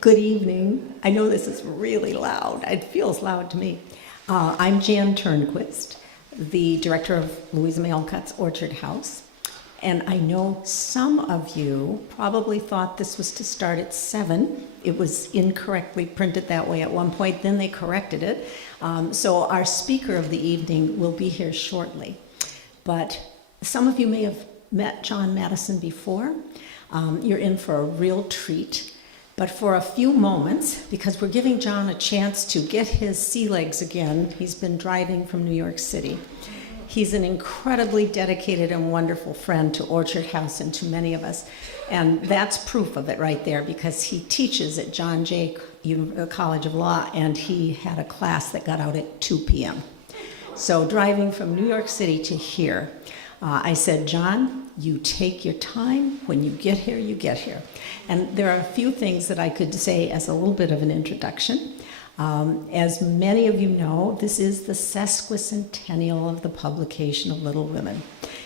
Good evening. I know this is really loud. It feels loud to me. I'm Jan Turnquist, the director of Louisa May Alcott's Orchard House. And I know some of you probably thought this was to start at 7. It was incorrectly printed that way at one point, then they corrected it. So our speaker of the evening will be here shortly. But some of you may have met John Matteson before. You're in for a real treat. But for a few moments, because we're giving John a chance to get his sea legs again, he's been driving from New York City. He's an incredibly dedicated and wonderful friend to Orchard House and to many of us. And that's proof of it right there, because he teaches at John Jay College of Law, and he had a class that got out at 2 p.m. So driving from New York City to here, I said, John, you take your time. When you get here, you get here. And there are a few things that I could say as a little bit of an introduction. As many of you know, this is the sesquicentennial of the publication of Little Women.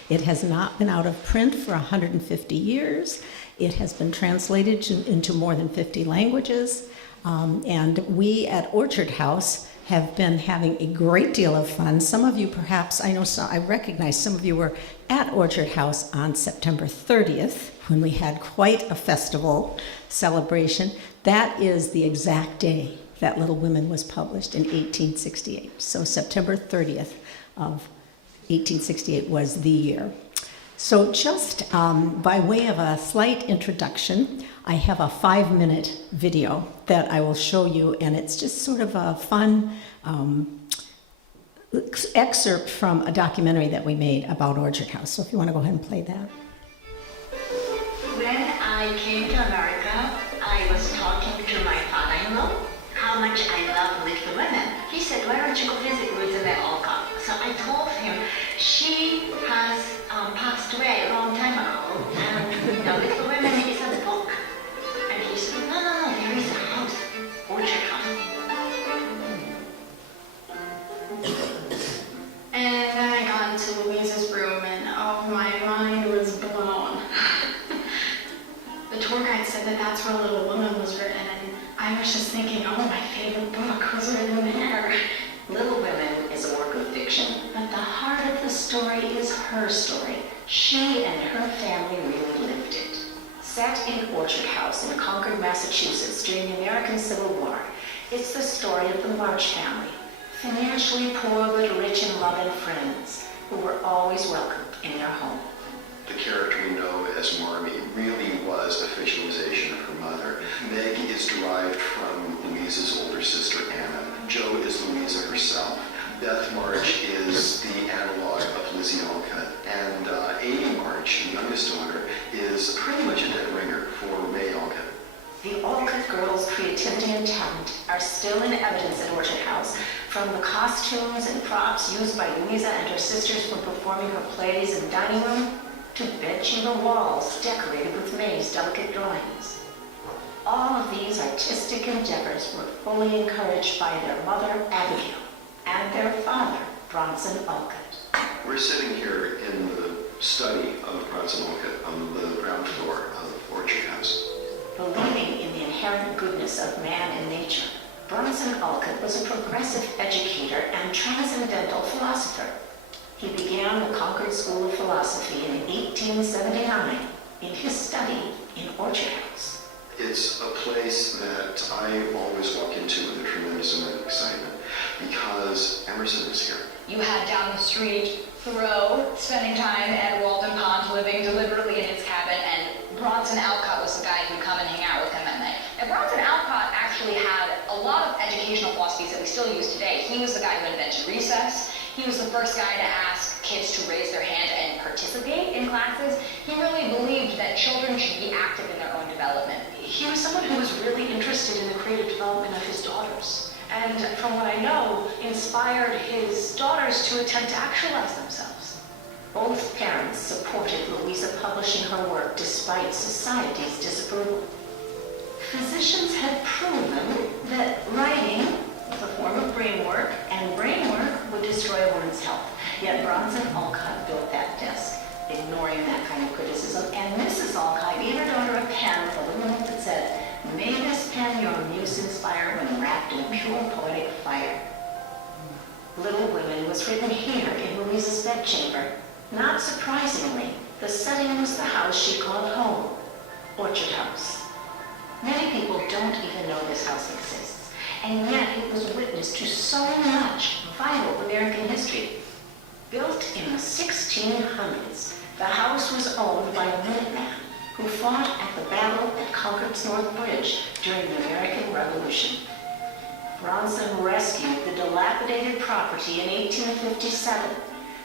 It has not been out of print for 150 years. It has been translated into more than 50 languages. And we at Orchard House have been having a great deal of fun. Some of you perhaps, I recognize some of you were at Orchard House on September 30th when we had quite a festival celebration. That is the exact day that Little Women was published in 1868. So September 30th of 1868 was the year. So just by way of a slight introduction, I have a 5-minute video that I will show you, and it's just sort of a fun excerpt from a documentary that we made about Orchard House. So if you want to go ahead and play that. When I came to America, I was talking to my father-in-law how much I love Little Women. He said, why don't you go visit Louisa May Alcott? So I told him, she has passed away a long time ago, and Little Women is a book. And he said, no, there is a house, Orchard House. And then I got into Louisa's room, and oh, my mind was blown. The tour guide said that that's where Little Woman was written, and I was just thinking, oh, my favorite book was written there. Little Women is a work of fiction, but the heart of the story is her story. She and her family really lived it. Set in Orchard House in Concord, Massachusetts during the American Civil War, it's the story of the March family, financially poor but rich in love and friends, who were always welcomed in their home. The character we know as Marmee really was a fictionalization of her mother. Meg is derived from Louisa's older sister Anna. Jo is Louisa herself. Beth March is the analog of Lizzie Alcott. And Amy March, the youngest daughter, is pretty much a dead ringer for May Alcott. The Alcott girls' creativity and talent are still in evidence at Orchard House, from the costumes and props used by Louisa and her sisters for performing her plays in the dining room, to bed-chamber walls decorated with May's delicate drawings. All of these artistic endeavors were fully encouraged by their mother, Abigail, and their father, Bronson Alcott. We're sitting here in the study of Bronson Alcott on the ground floor of Orchard House. Believing in the inherent goodness of man and nature, Bronson Alcott was a progressive educator and transcendental philosopher. He began the Concord School of Philosophy in 1879 in his study in Orchard House. It's a place that I always walk into with a tremendous amount of excitement because Emerson is here. You had down the street Thoreau spending time at Walden Pond, living deliberately in his cabin, and Bronson Alcott was the guy who'd come and hang out with him that night. And Bronson Alcott actually had a lot of educational philosophies that we still use today. He was the guy who invented recess. He was the first guy to ask kids to raise their hand and participate in classes. He really believed that children should be active in their own development. He was someone who was really interested in the creative development of his daughters. And from what I know, inspired his daughters to attempt to actualize themselves. Both parents supported Louisa publishing her work despite society's disapproval. Physicians had proven that writing was a form of brain work, and brain work would destroy one's health. Yet Bronson Alcott built that desk, ignoring that kind of criticism, and Mrs. Alcott gave her daughter a pen with a little note that said, "May this pen your loose inspired when wrapped in pure poetic fire. Little Women was written here in Louise's bedchamber. Not surprisingly, the setting was the house she called home, Orchard House. Many people don't even know this house exists, and yet it was witness to so much vital American history. Built in the 1600s, the house was owned by a Minuteman who fought at the Battle at Concord's North Bridge during the American Revolution. Bronson rescued the dilapidated property in 1857,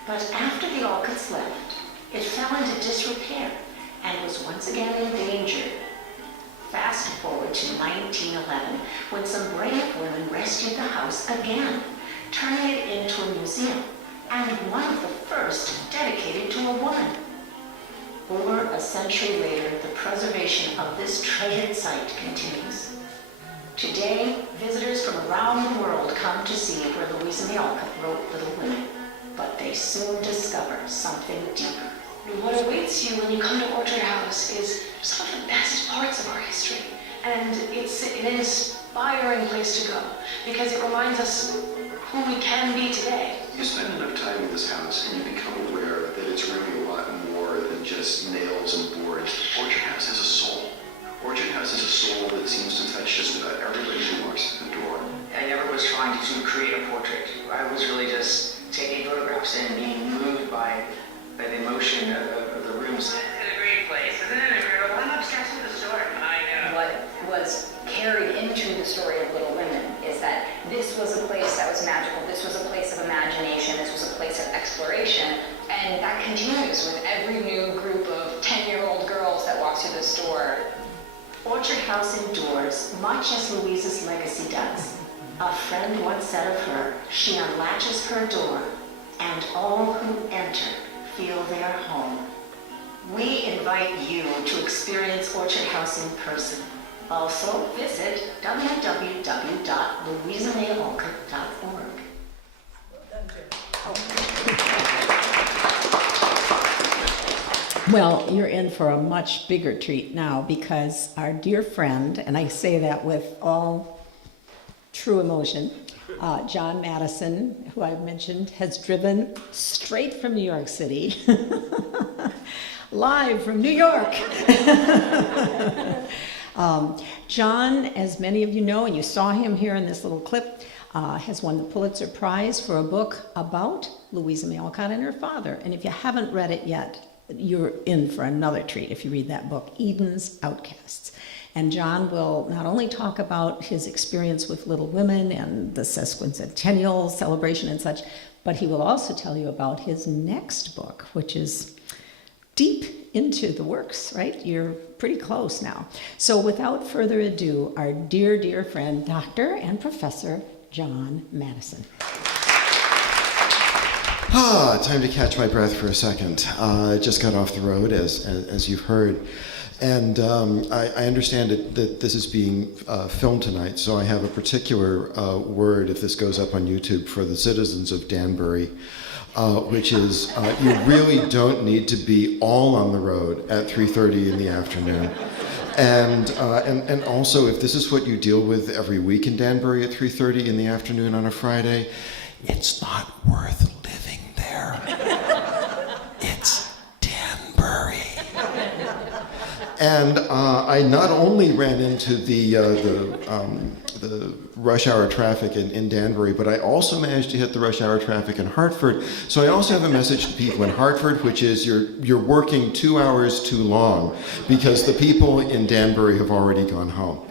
but after the Alcotts left, it fell into disrepair and was once again endangered. Fast forward to 1911, when some brave women rescued the house again, turning it into a museum, and one of the first dedicated to a woman. Over a century later, the preservation of this treasured site continues. Today, visitors from around the world come to see where Louisa May Alcott wrote Little Women, but they soon discover something deeper. What awaits you when you come to Orchard House is some of the best parts of our history. And it's an inspiring place to go because it reminds us who we can be today. You spend enough time in this house and you become aware that it's really a lot more than just nails and boards. Orchard House has a soul. Orchard House has a soul that seems to touch just about everybody who walks through the door. I never was trying to create a portrait. I was really just taking photographs and being moved by the emotion of the rooms. It's a great place, isn't it? I'm obsessed with the story. I know. What was carried into the story of Little Women is that this was a place that was magical, this was a place of imagination, this was a place of exploration, and that continues with every new group of 10-year-old girls that walks through the store. Orchard House endures, much as Louisa's legacy does. A friend once said of her, she unlatches her door, and all who enter feel their home. We invite you to experience Orchard House in person. Also, visit www.louisamayalcott.org. Well, you're in for a much bigger treat now because our dear friend, and I say that with all true emotion, John Matteson, who I've mentioned, has driven straight from New York City, live from New York. John, as many of you know, and you saw him here in this little clip, has won the Pulitzer Prize for a book about Louisa May Alcott and her father. And if you haven't read it yet, you're in for another treat if you read that book, Eden's Outcasts. And John will not only talk about his experience with Little Women and the sesquicentennial celebration and such, but he will also tell you about his next book, which is deep into the works, right? You're pretty close now. So without further ado, our dear, dear friend, Dr. and Professor John Matteson. Time to catch my breath for a second. I just got off the road, as you've heard. And I understand that this is being filmed tonight, so I have a particular word, if this goes up on YouTube, for the citizens of Danbury, which is you really don't need to be all on the road at 3:30 in the afternoon. And also, if this is what you deal with every week in Danbury at 3:30 in the afternoon on a Friday, it's not worth living there. It's Danbury. And I not only ran into the rush hour traffic in Danbury, but I also managed to hit the rush hour traffic in Hartford. So I also have a message to people in Hartford, which is you're working 2 hours too long because the people in Danbury have already gone home.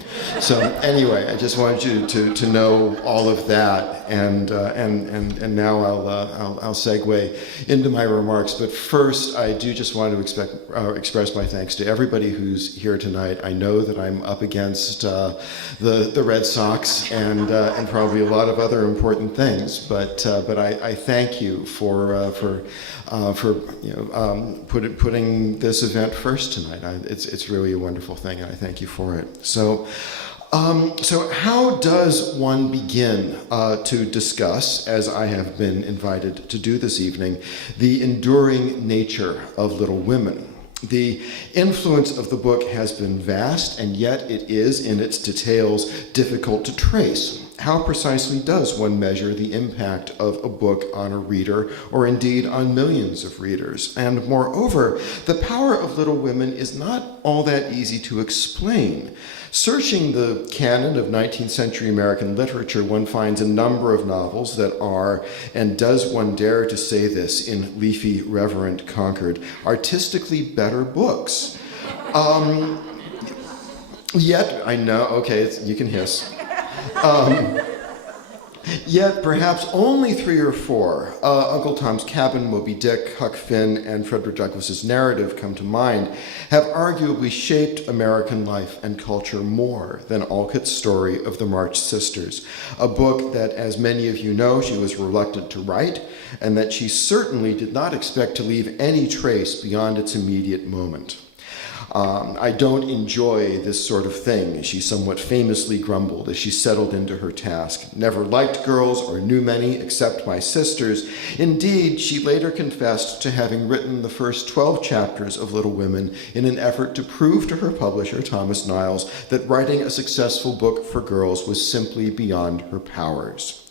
So anyway, I just wanted you to know all of that, and now I'll segue into my remarks. But first, I do just want to express my thanks to everybody who's here tonight. I know that I'm up against the Red Sox and probably a lot of other important things, but I thank you for putting this event first tonight. It's really a wonderful thing, and I thank you for it. So how does one begin to discuss, as I have been invited to do this evening, the enduring nature of Little Women? The influence of the book has been vast, and yet it is, in its details, difficult to trace. How precisely does one measure the impact of a book on a reader, or indeed on millions of readers? And moreover, the power of Little Women is not all that easy to explain. Searching the canon of 19th century American literature, one finds a number of novels that are, and does one dare to say this in leafy, reverent Concord, artistically better books. Yet, I know, okay, you can hiss. Yet perhaps only 3 or 4, Uncle Tom's Cabin, Moby Dick, Huck Finn, and Frederick Douglass's narrative come to mind, have arguably shaped American life and culture more than Alcott's story of the March Sisters, a book that, as many of you know, she was reluctant to write, and that she certainly did not expect to leave any trace beyond its immediate moment. I don't enjoy this sort of thing, she somewhat famously grumbled as she settled into her task. Never liked girls or knew many except my sisters. Indeed, she later confessed to having written the first 12 chapters of Little Women in an effort to prove to her publisher, Thomas Niles, that writing a successful book for girls was simply beyond her powers.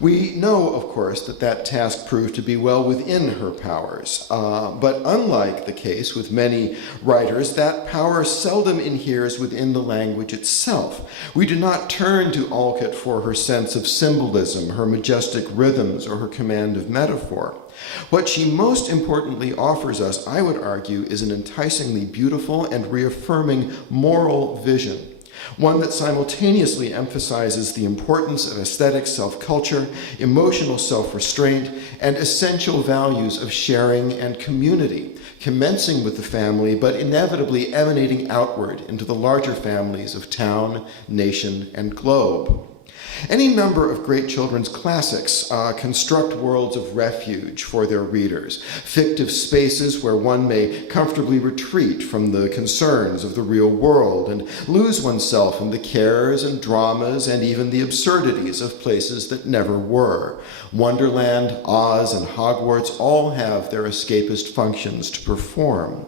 We know, of course, that that task proved to be well within her powers, but unlike the case with many writers, that power seldom inheres within the language itself. We do not turn to Alcott for her sense of symbolism, her majestic rhythms, or her command of metaphor. What she most importantly offers us, I would argue, is an enticingly beautiful and reaffirming moral vision, one that simultaneously emphasizes the importance of aesthetic self-culture, emotional self-restraint, and essential values of sharing and community, commencing with the family, but inevitably emanating outward into the larger families of town, nation, and globe. Any number of great children's classics construct worlds of refuge for their readers, fictive spaces where one may comfortably retreat from the concerns of the real world and lose oneself in the cares and dramas and even the absurdities of places that never were. Wonderland, Oz, and Hogwarts all have their escapist functions to perform.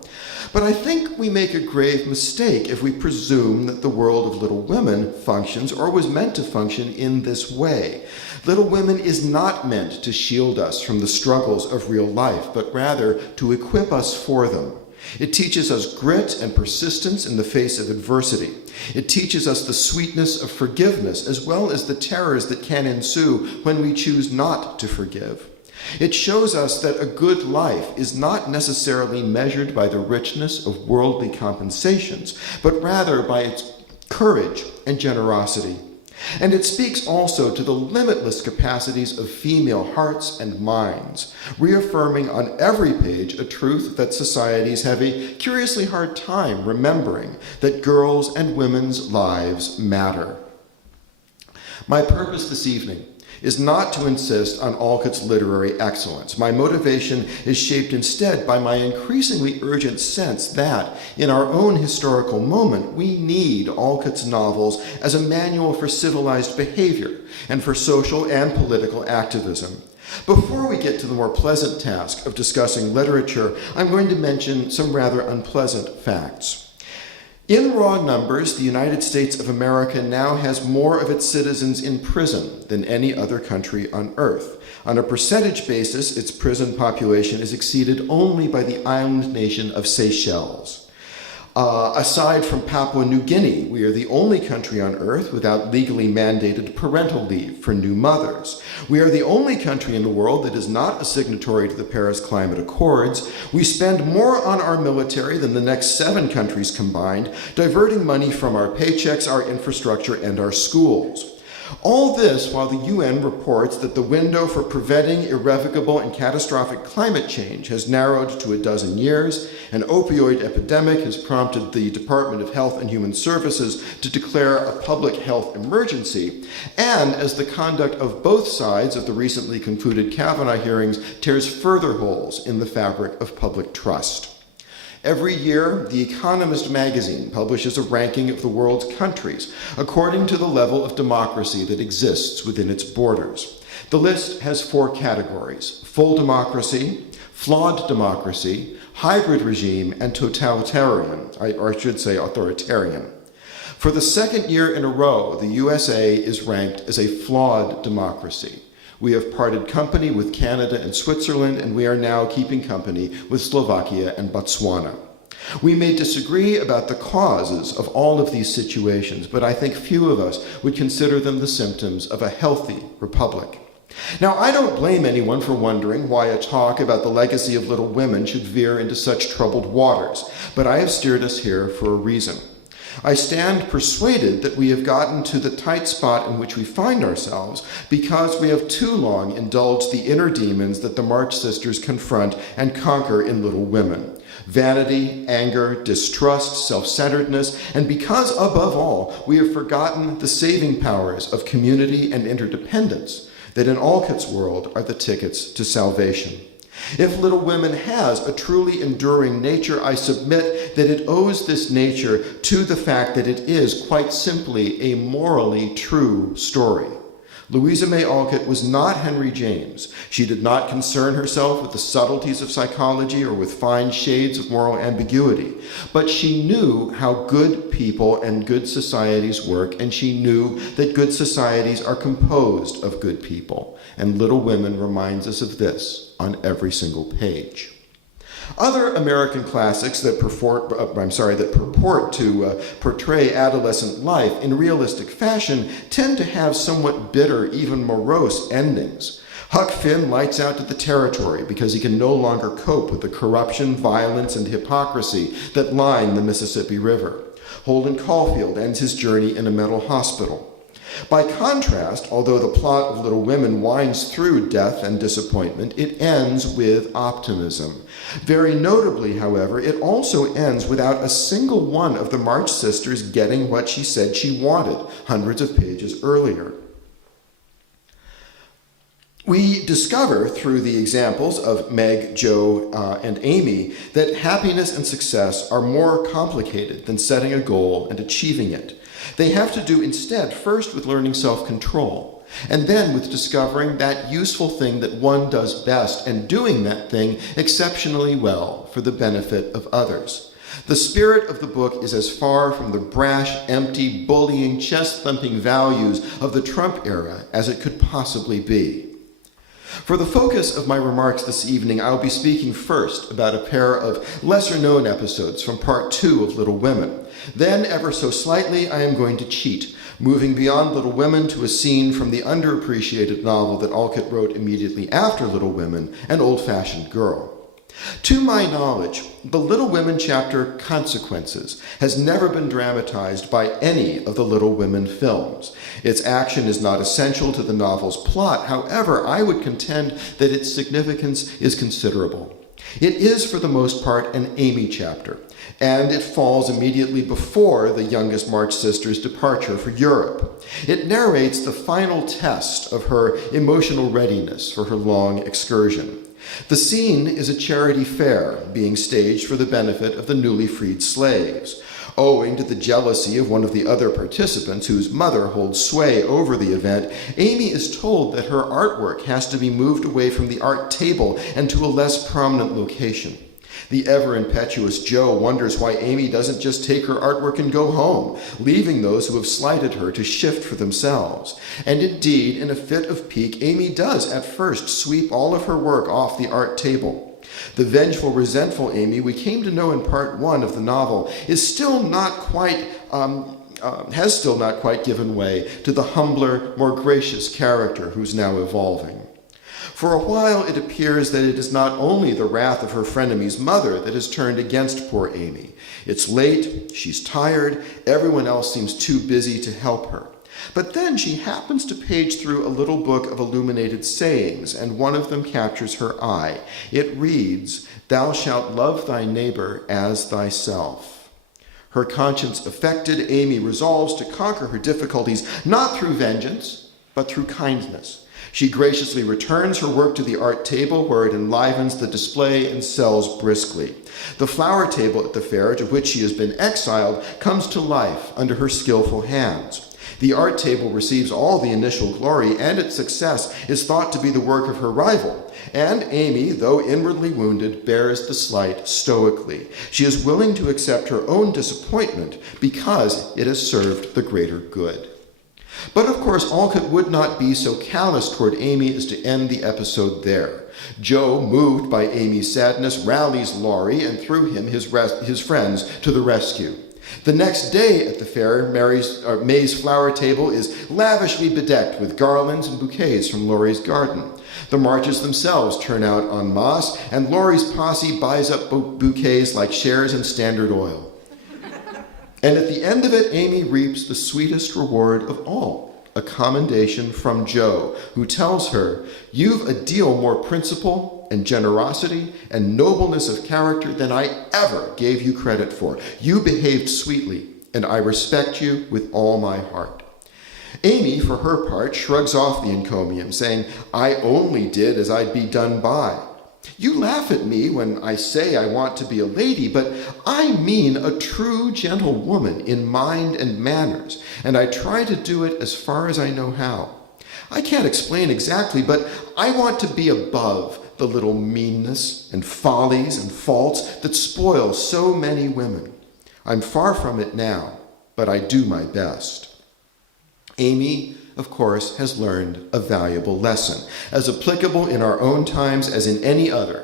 But I think we make a grave mistake if we presume that the world of Little Women functions or was meant to function in this way. Little Women is not meant to shield us from the struggles of real life, but rather to equip us for them. It teaches us grit and persistence in the face of adversity. It teaches us the sweetness of forgiveness, as well as the terrors that can ensue when we choose not to forgive. It shows us that a good life is not necessarily measured by the richness of worldly compensations, but rather by its courage and generosity. And it speaks also to the limitless capacities of female hearts and minds, reaffirming on every page a truth that societies have a curiously hard time remembering, that girls' and women's lives matter. My purpose this evening is not to insist on Alcott's literary excellence. My motivation is shaped instead by my increasingly urgent sense that, in our own historical moment, we need Alcott's novels as a manual for civilized behavior and for social and political activism. Before we get to the more pleasant task of discussing literature, I'm going to mention some rather unpleasant facts. In raw numbers, the United States of America now has more of its citizens in prison than any other country on earth. On a percentage basis, its prison population is exceeded only by the island nation of Seychelles. Aside from Papua New Guinea, we are the only country on earth without legally mandated parental leave for new mothers. We are the only country in the world that is not a signatory to the Paris Climate Accords. We spend more on our military than the next 7 countries combined, diverting money from our paychecks, our infrastructure, and our schools. All this while the UN reports that the window for preventing irrevocable and catastrophic climate change has narrowed to 12 years, an opioid epidemic has prompted the Department of Health and Human Services to declare a public health emergency, and as the conduct of both sides of the recently concluded Kavanaugh hearings tears further holes in the fabric of public trust. Every year, The Economist magazine publishes a ranking of the world's countries according to the level of democracy that exists within its borders. The list has 4 categories: full democracy, flawed democracy, hybrid regime, and totalitarian, or I should say authoritarian. For the second year in a row, the USA is ranked as a flawed democracy. We have parted company with Canada and Switzerland, and we are now keeping company with Slovakia and Botswana. We may disagree about the causes of all of these situations, but I think few of us would consider them the symptoms of a healthy republic. Now, I don't blame anyone for wondering why a talk about the legacy of Little Women should veer into such troubled waters, but I have steered us here for a reason. I stand persuaded that we have gotten to the tight spot in which we find ourselves because we have too long indulged the inner demons that the March Sisters confront and conquer in Little Women. Vanity, anger, distrust, self-centeredness, and because, above all, we have forgotten the saving powers of community and interdependence that in Alcott's world are the tickets to salvation. If Little Women has a truly enduring nature, I submit that it owes this nature to the fact that it is, quite simply, a morally true story. Louisa May Alcott was not Henry James. She did not concern herself with the subtleties of psychology or with fine shades of moral ambiguity, but she knew how good people and good societies work, and she knew that good societies are composed of good people. And Little Women reminds us of this on every single page. Other American classics that purport to portray adolescent life in realistic fashion tend to have somewhat bitter, even morose endings. Huck Finn lights out to the territory because he can no longer cope with the corruption, violence, and hypocrisy that line the Mississippi River. Holden Caulfield ends his journey in a mental hospital. By contrast, although the plot of Little Women winds through death and disappointment, it ends with optimism. Very notably, however, it also ends without a single one of the March Sisters getting what she said she wanted hundreds of pages earlier. We discover through the examples of Meg, Jo, and Amy that happiness and success are more complicated than setting a goal and achieving it. They have to do instead first with learning self-control, and then with discovering that useful thing that one does best and doing that thing exceptionally well for the benefit of others. The spirit of the book is as far from the brash, empty, bullying, chest-thumping values of the Trump era as it could possibly be. For the focus of my remarks this evening, I'll be speaking first about a pair of lesser-known episodes from Part 2 of Little Women. Then, ever so slightly, I am going to cheat, moving beyond Little Women to a scene from the underappreciated novel that Alcott wrote immediately after Little Women, An Old-Fashioned Girl. To my knowledge, the Little Women chapter Consequences has never been dramatized by any of the Little Women films. Its action is not essential to the novel's plot. However, I would contend that its significance is considerable. It is, for the most part, an Amy chapter, and it falls immediately before the youngest March Sisters' departure for Europe. It narrates the final test of her emotional readiness for her long excursion. The scene is a charity fair being staged for the benefit of the newly freed slaves. Owing to the jealousy of one of the other participants, whose mother holds sway over the event, Amy is told that her artwork has to be moved away from the art table and to a less prominent location. The ever-impetuous Jo wonders why Amy doesn't just take her artwork and go home, leaving those who have slighted her to shift for themselves. And indeed, in a fit of pique, Amy does at first sweep all of her work off the art table. The vengeful, resentful Amy we came to know in Part 1 of the novel has still not quite given way to the humbler, more gracious character who's now evolving. For a while, it appears that it is not only the wrath of her frenemy's mother that has turned against poor Amy. It's late, she's tired, everyone else seems too busy to help her. But then she happens to page through a little book of illuminated sayings, and one of them captures her eye. It reads, "Thou shalt love thy neighbor as thyself." Her conscience affected, Amy resolves to conquer her difficulties not through vengeance, but through kindness. She graciously returns her work to the art table, where it enlivens the display and sells briskly. The flower table at the fair, to which she has been exiled, comes to life under her skillful hands. The art table receives all the initial glory, and its success is thought to be the work of her rival. And Amy, though inwardly wounded, bears the slight stoically. She is willing to accept her own disappointment because it has served the greater good. But of course, Alcott would not be so callous toward Amy as to end the episode there. Joe, moved by Amy's sadness, rallies Laurie and through him his friends to the rescue. The next day at the fair, May's flower table is lavishly bedecked with garlands and bouquets from Laurie's garden. The marches themselves turn out en masse, and Laurie's posse buys up bouquets like shares in Standard Oil. And at the end of it, Amy reaps the sweetest reward of all, a commendation from Joe, who tells her, "You've a deal more principle and generosity and nobleness of character than I ever gave you credit for. You behaved sweetly, and I respect you with all my heart." Amy, for her part, shrugs off the encomium, saying, "I only did as I'd be done by. You laugh at me when I say I want to be a lady, but I mean a true gentlewoman in mind and manners, and I try to do it as far as I know how. I can't explain exactly, but I want to be above the little meanness and follies and faults that spoil so many women. I'm far from it now, but I do my best." Amy, of course, has learned a valuable lesson, as applicable in our own times as in any other,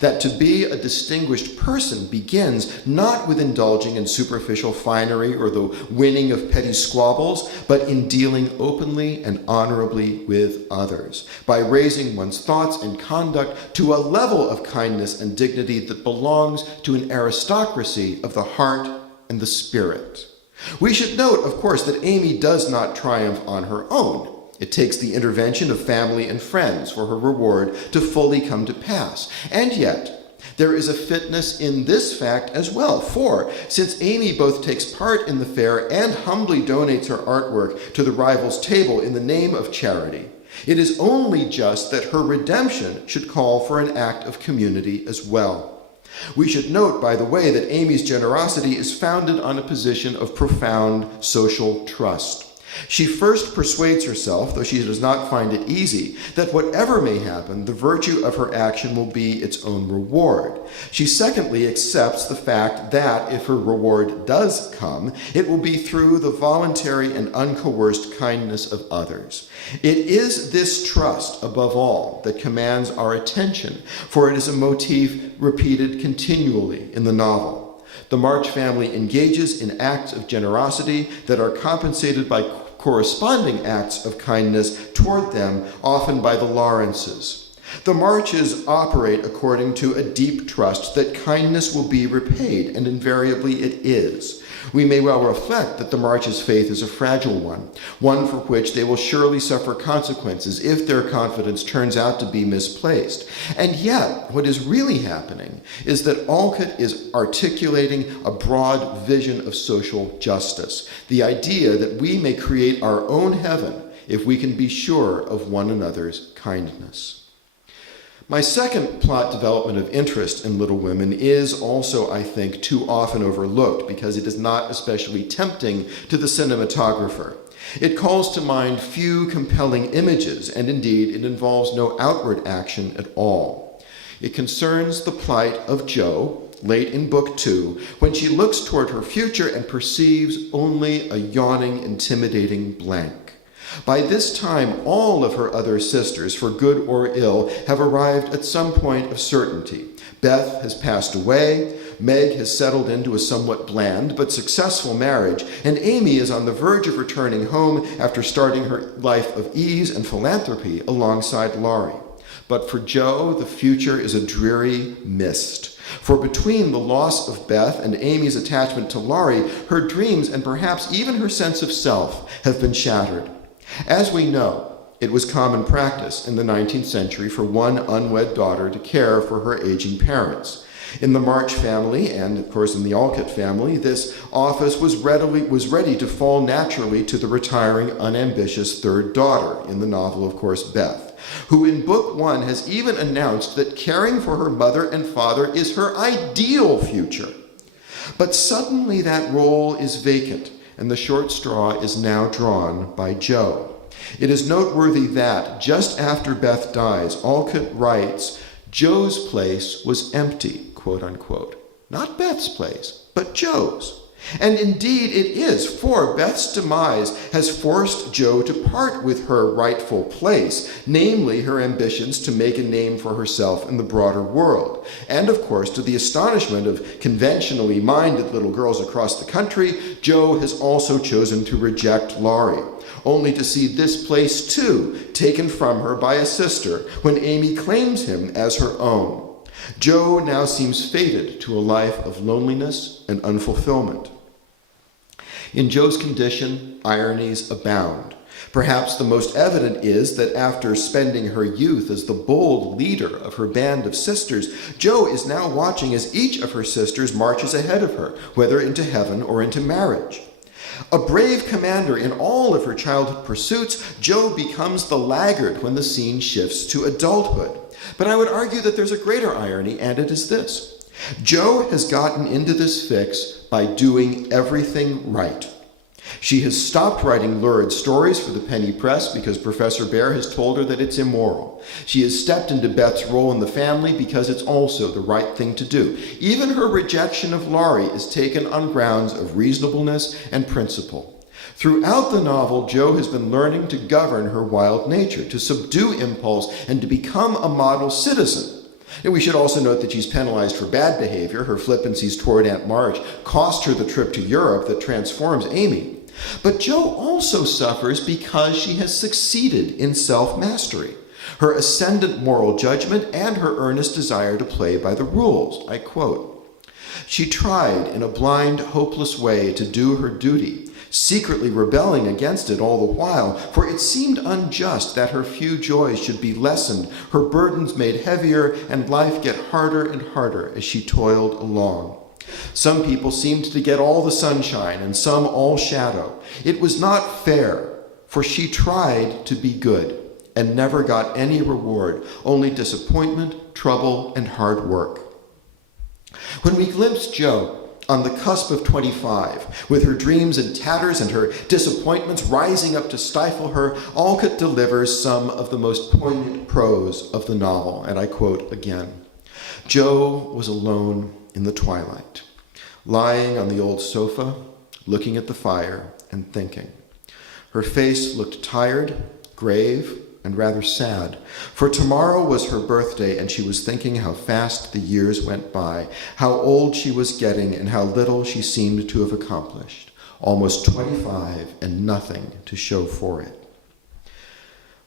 that to be a distinguished person begins not with indulging in superficial finery or the winning of petty squabbles, but in dealing openly and honorably with others, by raising one's thoughts and conduct to a level of kindness and dignity that belongs to an aristocracy of the heart and the spirit. We should note, of course, that Amy does not triumph on her own. It takes the intervention of family and friends for her reward to fully come to pass. And yet, there is a fitness in this fact as well, for since Amy both takes part in the fair and humbly donates her artwork to the rival's table in the name of charity, it is only just that her redemption should call for an act of community as well. We should note, by the way, that Amy's generosity is founded on a position of profound social trust. She first persuades herself, though she does not find it easy, that whatever may happen, the virtue of her action will be its own reward. She secondly accepts the fact that, if her reward does come, it will be through the voluntary and uncoerced kindness of others. It is this trust, above all, that commands our attention, for it is a motif repeated continually in the novel. The March family engages in acts of generosity that are compensated by corresponding acts of kindness toward them, often by the Lawrences. The Marches operate according to a deep trust that kindness will be repaid, and invariably it is. We may well reflect that the Marches' faith is a fragile one for which they will surely suffer consequences if their confidence turns out to be misplaced. And yet, what is really happening is that Alcott is articulating a broad vision of social justice, the idea that we may create our own heaven if we can be sure of one another's kindness. My second plot development of interest in Little Women is also, I think, too often overlooked because it is not especially tempting to the cinematographer. It calls to mind few compelling images, and indeed it involves no outward action at all. It concerns the plight of Jo, late in Book 2, when she looks toward her future and perceives only a yawning, intimidating blank. By this time, all of her other sisters, for good or ill, have arrived at some point of certainty. Beth has passed away, Meg has settled into a somewhat bland but successful marriage, and Amy is on the verge of returning home after starting her life of ease and philanthropy alongside Laurie. But for Jo, the future is a dreary mist. For between the loss of Beth and Amy's attachment to Laurie, her dreams and perhaps even her sense of self have been shattered. As we know, it was common practice in the 19th century for one unwed daughter to care for her aging parents. In the March family, and of course in the Alcott family, this office was ready to fall naturally to the retiring, unambitious third daughter, in the novel, of course, Beth, who in Book 1 has even announced that caring for her mother and father is her ideal future. But suddenly that role is vacant, and the short straw is now drawn by Joe. It is noteworthy that, just after Beth dies, Alcott writes, Joe's place was empty, quote unquote. Not Beth's place, but Joe's. And indeed it is, for Beth's demise has forced Joe to part with her rightful place, namely her ambitions to make a name for herself in the broader world. And of course, to the astonishment of conventionally minded little girls across the country, Joe has also chosen to reject Laurie, only to see this place too taken from her by a sister when Amy claims him as her own. Joe now seems fated to a life of loneliness and unfulfillment. In Joe's condition, ironies abound. Perhaps the most evident is that after spending her youth as the bold leader of her band of sisters, Joe is now watching as each of her sisters marches ahead of her, whether into heaven or into marriage. A brave commander in all of her childhood pursuits, Joe becomes the laggard when the scene shifts to adulthood. But I would argue that there's a greater irony, and it is this. Joe has gotten into this fix by doing everything right. She has stopped writing lurid stories for the penny press because Professor Bear has told her that it's immoral. She has stepped into Beth's role in the family because it's also the right thing to do. Even her rejection of Laurie is taken on grounds of reasonableness and principle. Throughout the novel, Jo has been learning to govern her wild nature, to subdue impulse, and to become a model citizen. And we should also note that she's penalized for bad behavior. Her flippancies toward Aunt Marge cost her the trip to Europe that transforms Amy. But Jo also suffers because she has succeeded in self-mastery, her ascendant moral judgment, and her earnest desire to play by the rules. I quote, "She tried in a blind, hopeless way to do her duty, secretly rebelling against it all the while, for it seemed unjust that her few joys should be lessened, her burdens made heavier, and life get harder and harder as she toiled along. Some people seemed to get all the sunshine, and some all shadow. It was not fair, for she tried to be good, and never got any reward, only disappointment, trouble, and hard work." When we glimpse Jo on the cusp of 25, with her dreams in tatters and her disappointments rising up to stifle her, Alcott delivers some of the most poignant prose of the novel, and I quote again, "Jo was alone in the twilight, lying on the old sofa, looking at the fire and thinking. Her face looked tired, grave, and rather sad, for tomorrow was her birthday, and she was thinking how fast the years went by, how old she was getting, and how little she seemed to have accomplished. Almost 25 and nothing to show for it."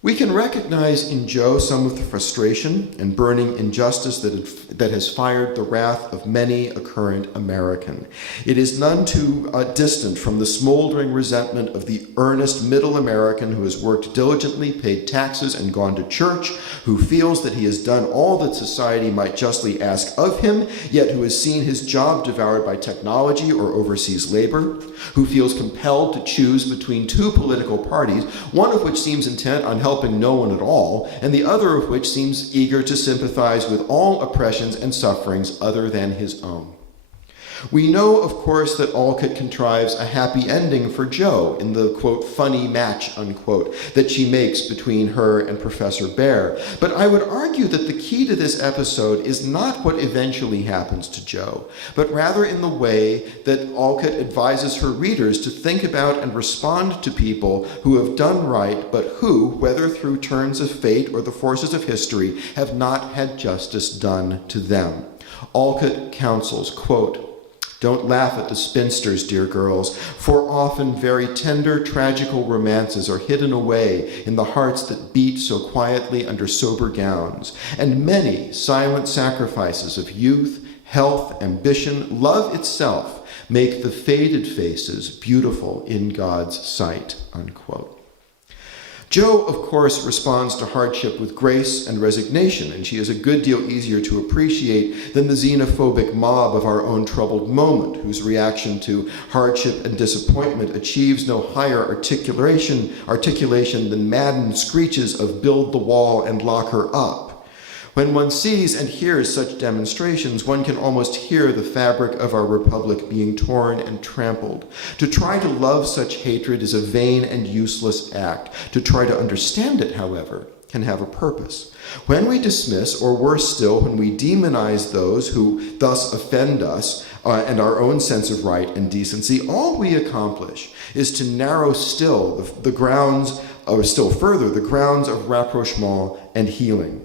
We can recognize in Jo some of the frustration and burning injustice that has fired the wrath of many a current American. It is none too distant from the smoldering resentment of the earnest middle American who has worked diligently, paid taxes, and gone to church, who feels that he has done all that society might justly ask of him, yet who has seen his job devoured by technology or overseas labor, who feels compelled to choose between two political parties, one of which seems intent on helping no one at all, and the other of which seems eager to sympathize with all oppressions and sufferings other than his own. We know, of course, that Alcott contrives a happy ending for Jo in the, quote, funny match, unquote, that she makes between her and Professor Bear. But I would argue that the key to this episode is not what eventually happens to Jo, but rather in the way that Alcott advises her readers to think about and respond to people who have done right, but who, whether through turns of fate or the forces of history, have not had justice done to them. Alcott counsels, quote, "Don't laugh at the spinsters, dear girls, for often very tender, tragical romances are hidden away in the hearts that beat so quietly under sober gowns, and many silent sacrifices of youth, health, ambition, love itself, make the faded faces beautiful in God's sight," unquote. Jo, of course, responds to hardship with grace and resignation, and she is a good deal easier to appreciate than the xenophobic mob of our own troubled moment, whose reaction to hardship and disappointment achieves no higher articulation than maddened screeches of "build the wall and lock her up." When one sees and hears such demonstrations, one can almost hear the fabric of our republic being torn and trampled. To try to love such hatred is a vain and useless act. To try to understand it, however, can have a purpose. When we dismiss, or worse still, when we demonize those who thus offend us and our own sense of right and decency, all we accomplish is to narrow still the grounds, or still further, the grounds of rapprochement and healing.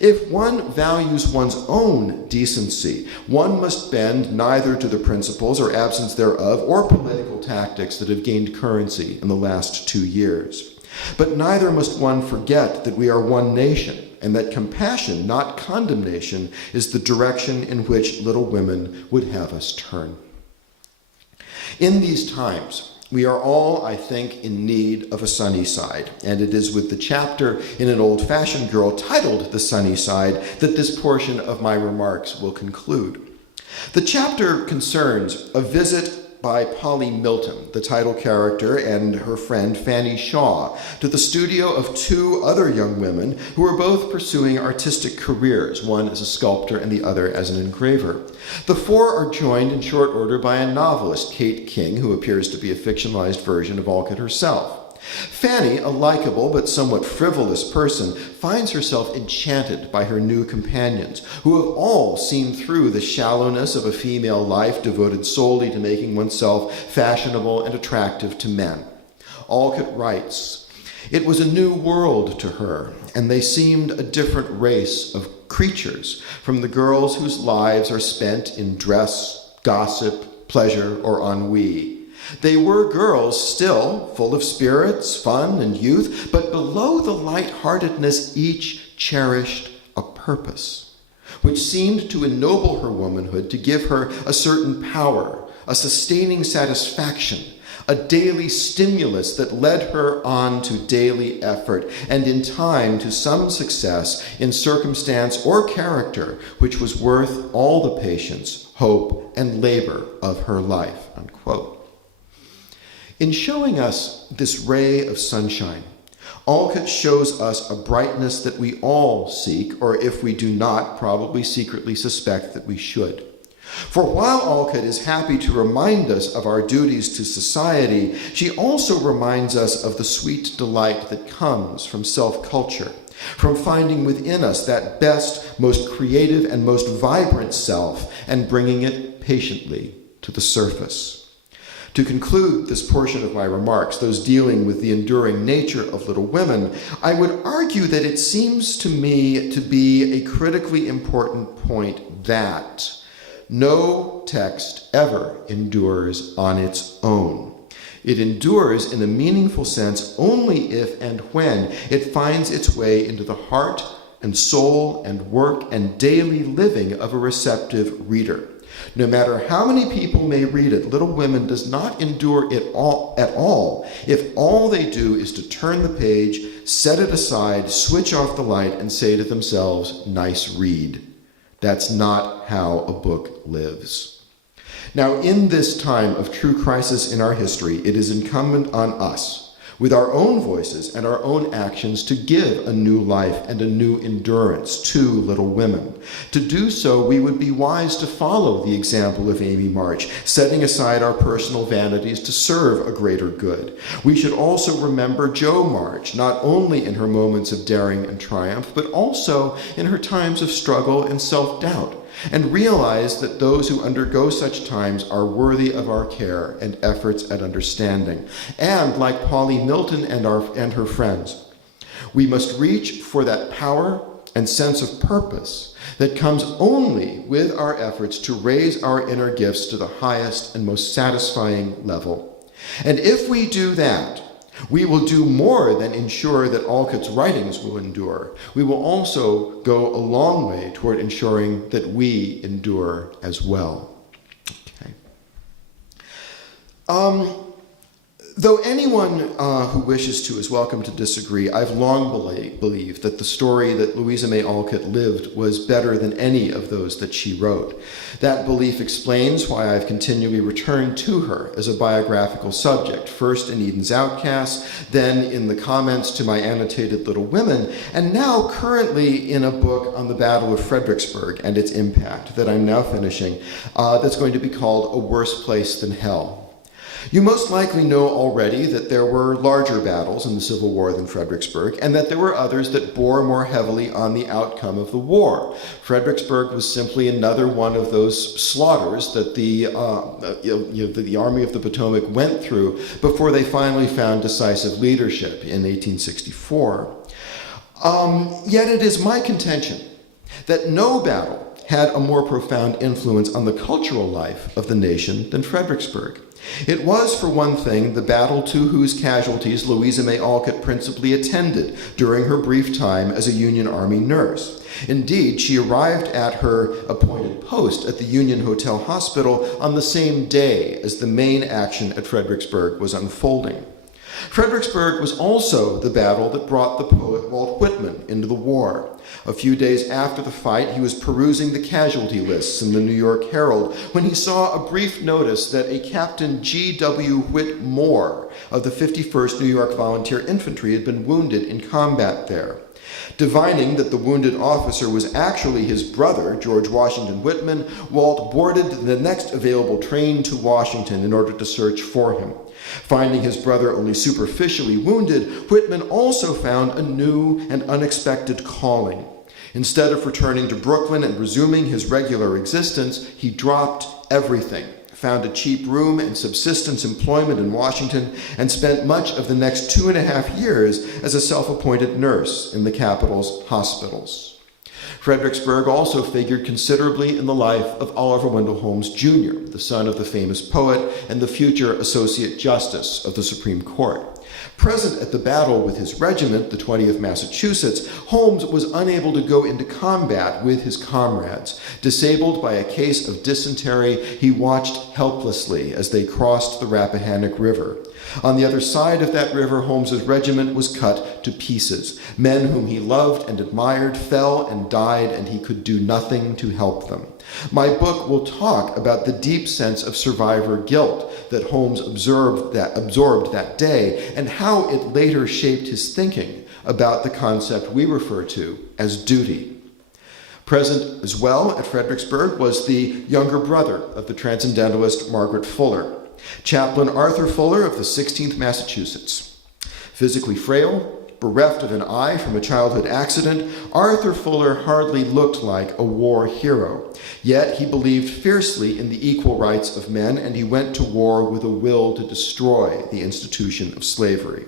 If one values one's own decency, one must bend neither to the principles or absence thereof or political tactics that have gained currency in the last 2 years. But neither must one forget that we are one nation, and that compassion, not condemnation, is the direction in which Little Women would have us turn. In these times, we are all, I think, in need of a sunny side, and it is with the chapter in An Old-Fashioned Girl titled The Sunny Side that this portion of my remarks will conclude. The chapter concerns a visit by Polly Milton, the title character, and her friend Fanny Shaw, to the studio of 2 other young women who are both pursuing artistic careers, one as a sculptor and the other as an engraver. The 4 are joined in short order by a novelist, Kate King, who appears to be a fictionalized version of Alcott herself. Fanny, a likable but somewhat frivolous person, finds herself enchanted by her new companions, who have all seen through the shallowness of a female life devoted solely to making oneself fashionable and attractive to men. Alcott writes, "It was a new world to her, and they seemed a different race of creatures from the girls whose lives are spent in dress, gossip, pleasure, or ennui. They were girls still, full of spirits, fun, and youth, but below the light-heartedness each cherished a purpose, which seemed to ennoble her womanhood, to give her a certain power, a sustaining satisfaction, a daily stimulus that led her on to daily effort, and in time to some success in circumstance or character which was worth all the patience, hope, and labor of her life." Unquote. In showing us this ray of sunshine, Alcott shows us a brightness that we all seek, or if we do not, probably secretly suspect that we should. For while Alcott is happy to remind us of our duties to society, she also reminds us of the sweet delight that comes from self-culture, from finding within us that best, most creative, and most vibrant self, and bringing it patiently to the surface. To conclude this portion of my remarks, those dealing with the enduring nature of Little Women, I would argue that it seems to me to be a critically important point that no text ever endures on its own. It endures in a meaningful sense only if and when it finds its way into the heart and soul and work and daily living of a receptive reader. No matter how many people may read it, Little Women does not endure it all at all if all they do is to turn the page, set it aside, switch off the light, and say to themselves, "Nice read." That's not how a book lives. Now, in this time of true crisis in our history, it is incumbent on us, with our own voices and our own actions, to give a new life and a new endurance to Little Women. To do so, we would be wise to follow the example of Amy March, setting aside our personal vanities to serve a greater good. We should also remember Jo March, not only in her moments of daring and triumph, but also in her times of struggle and self-doubt, and realize that those who undergo such times are worthy of our care and efforts at understanding. And like Polly Milton and her friends, we must reach for that power and sense of purpose that comes only with our efforts to raise our inner gifts to the highest and most satisfying level. And if we do that, we will do more than ensure that Alcott's writings will endure. We will also go a long way toward ensuring that we endure as well. Okay. Though anyone who wishes to is welcome to disagree, I've long believed that the story that Louisa May Alcott lived was better than any of those that she wrote. That belief explains why I've continually returned to her as a biographical subject, first in Eden's Outcasts, then in the comments to my annotated Little Women, and now currently in a book on the Battle of Fredericksburg and its impact that I'm now finishing, that's going to be called A Worse Place Than Hell. You most likely know already that there were larger battles in the Civil War than Fredericksburg, and that there were others that bore more heavily on the outcome of the war. Fredericksburg was simply another one of those slaughters that the Army of the Potomac went through before they finally found decisive leadership in 1864. Yet it is my contention that no battle had a more profound influence on the cultural life of the nation than Fredericksburg. It was, for one thing, the battle to whose casualties Louisa May Alcott principally attended during her brief time as a Union Army nurse. Indeed, she arrived at her appointed post at the Union Hotel Hospital on the same day as the main action at Fredericksburg was unfolding. Fredericksburg was also the battle that brought the poet Walt Whitman into the war. A few days after the fight, he was perusing the casualty lists in the New York Herald when he saw a brief notice that a Captain G.W. Whit Moore of the 51st New York Volunteer Infantry had been wounded in combat there. Divining that the wounded officer was actually his brother, George Washington Whitman, Walt boarded the next available train to Washington in order to search for him. Finding his brother only superficially wounded, Whitman also found a new and unexpected calling. Instead of returning to Brooklyn and resuming his regular existence, he dropped everything, found a cheap room and subsistence employment in Washington, and spent much of the next 2.5 years as a self-appointed nurse in the capital's hospitals. Fredericksburg also figured considerably in the life of Oliver Wendell Holmes Jr., the son of the famous poet and the future Associate Justice of the Supreme Court. Present at the battle with his regiment, the 20th Massachusetts, Holmes was unable to go into combat with his comrades. Disabled by a case of dysentery, he watched helplessly as they crossed the Rappahannock River. On the other side of that river, Holmes's regiment was cut to pieces. Men whom he loved and admired fell and died, and he could do nothing to help them. My book will talk about the deep sense of survivor guilt that Holmes absorbed that day, and how it later shaped his thinking about the concept we refer to as duty. Present as well at Fredericksburg was the younger brother of the transcendentalist Margaret Fuller, Chaplain Arthur Fuller of the 16th Massachusetts. Physically frail, bereft of an eye from a childhood accident, Arthur Fuller hardly looked like a war hero. Yet he believed fiercely in the equal rights of men, and he went to war with a will to destroy the institution of slavery.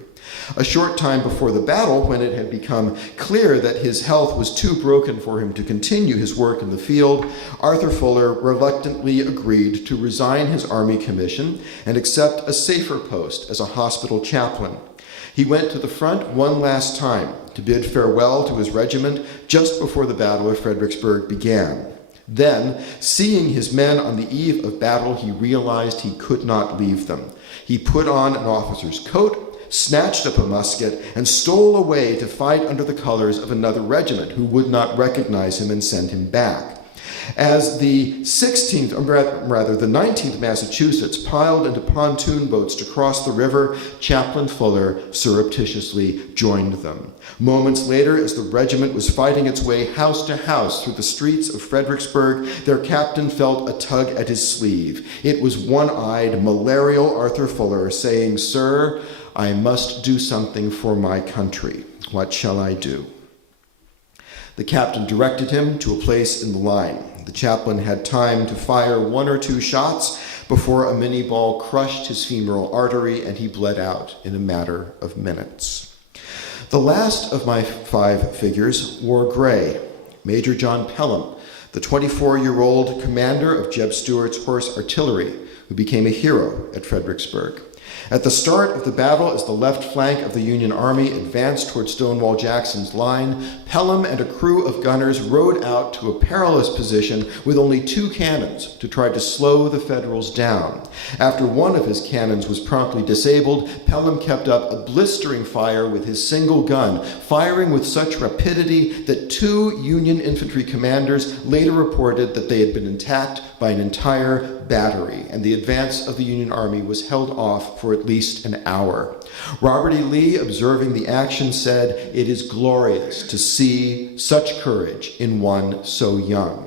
A short time before the battle, when it had become clear that his health was too broken for him to continue his work in the field, Arthur Fuller reluctantly agreed to resign his army commission and accept a safer post as a hospital chaplain. He went to the front one last time to bid farewell to his regiment just before the Battle of Fredericksburg began. Then, seeing his men on the eve of battle, he realized he could not leave them. He put on an officer's coat, snatched up a musket, and stole away to fight under the colors of another regiment who would not recognize him and send him back. As the 19th Massachusetts piled into pontoon boats to cross the river, Chaplain Fuller surreptitiously joined them. Moments later, as the regiment was fighting its way house to house through the streets of Fredericksburg, their captain felt a tug at his sleeve. It was one-eyed, malarial Arthur Fuller saying, "Sir, I must do something for my country. What shall I do?" The captain directed him to a place in the line. The chaplain had time to fire 1 or 2 shots before a mini ball crushed his femoral artery and he bled out in a matter of minutes. The last of my 5 figures wore gray. Major John Pelham, the 24-year-old commander of Jeb Stuart's horse artillery, who became a hero at Fredericksburg. At the start of the battle, as the left flank of the Union Army advanced toward Stonewall Jackson's line, Pelham and a crew of gunners rode out to a perilous position with only 2 cannons to try to slow the Federals down. After one of his cannons was promptly disabled, Pelham kept up a blistering fire with his single gun, firing with such rapidity that 2 Union infantry commanders later reported that they had been attacked by an entire battery, and the advance of the Union Army was held off for at least an hour. Robert E. Lee, observing the action, said, "It is glorious to see such courage in one so young."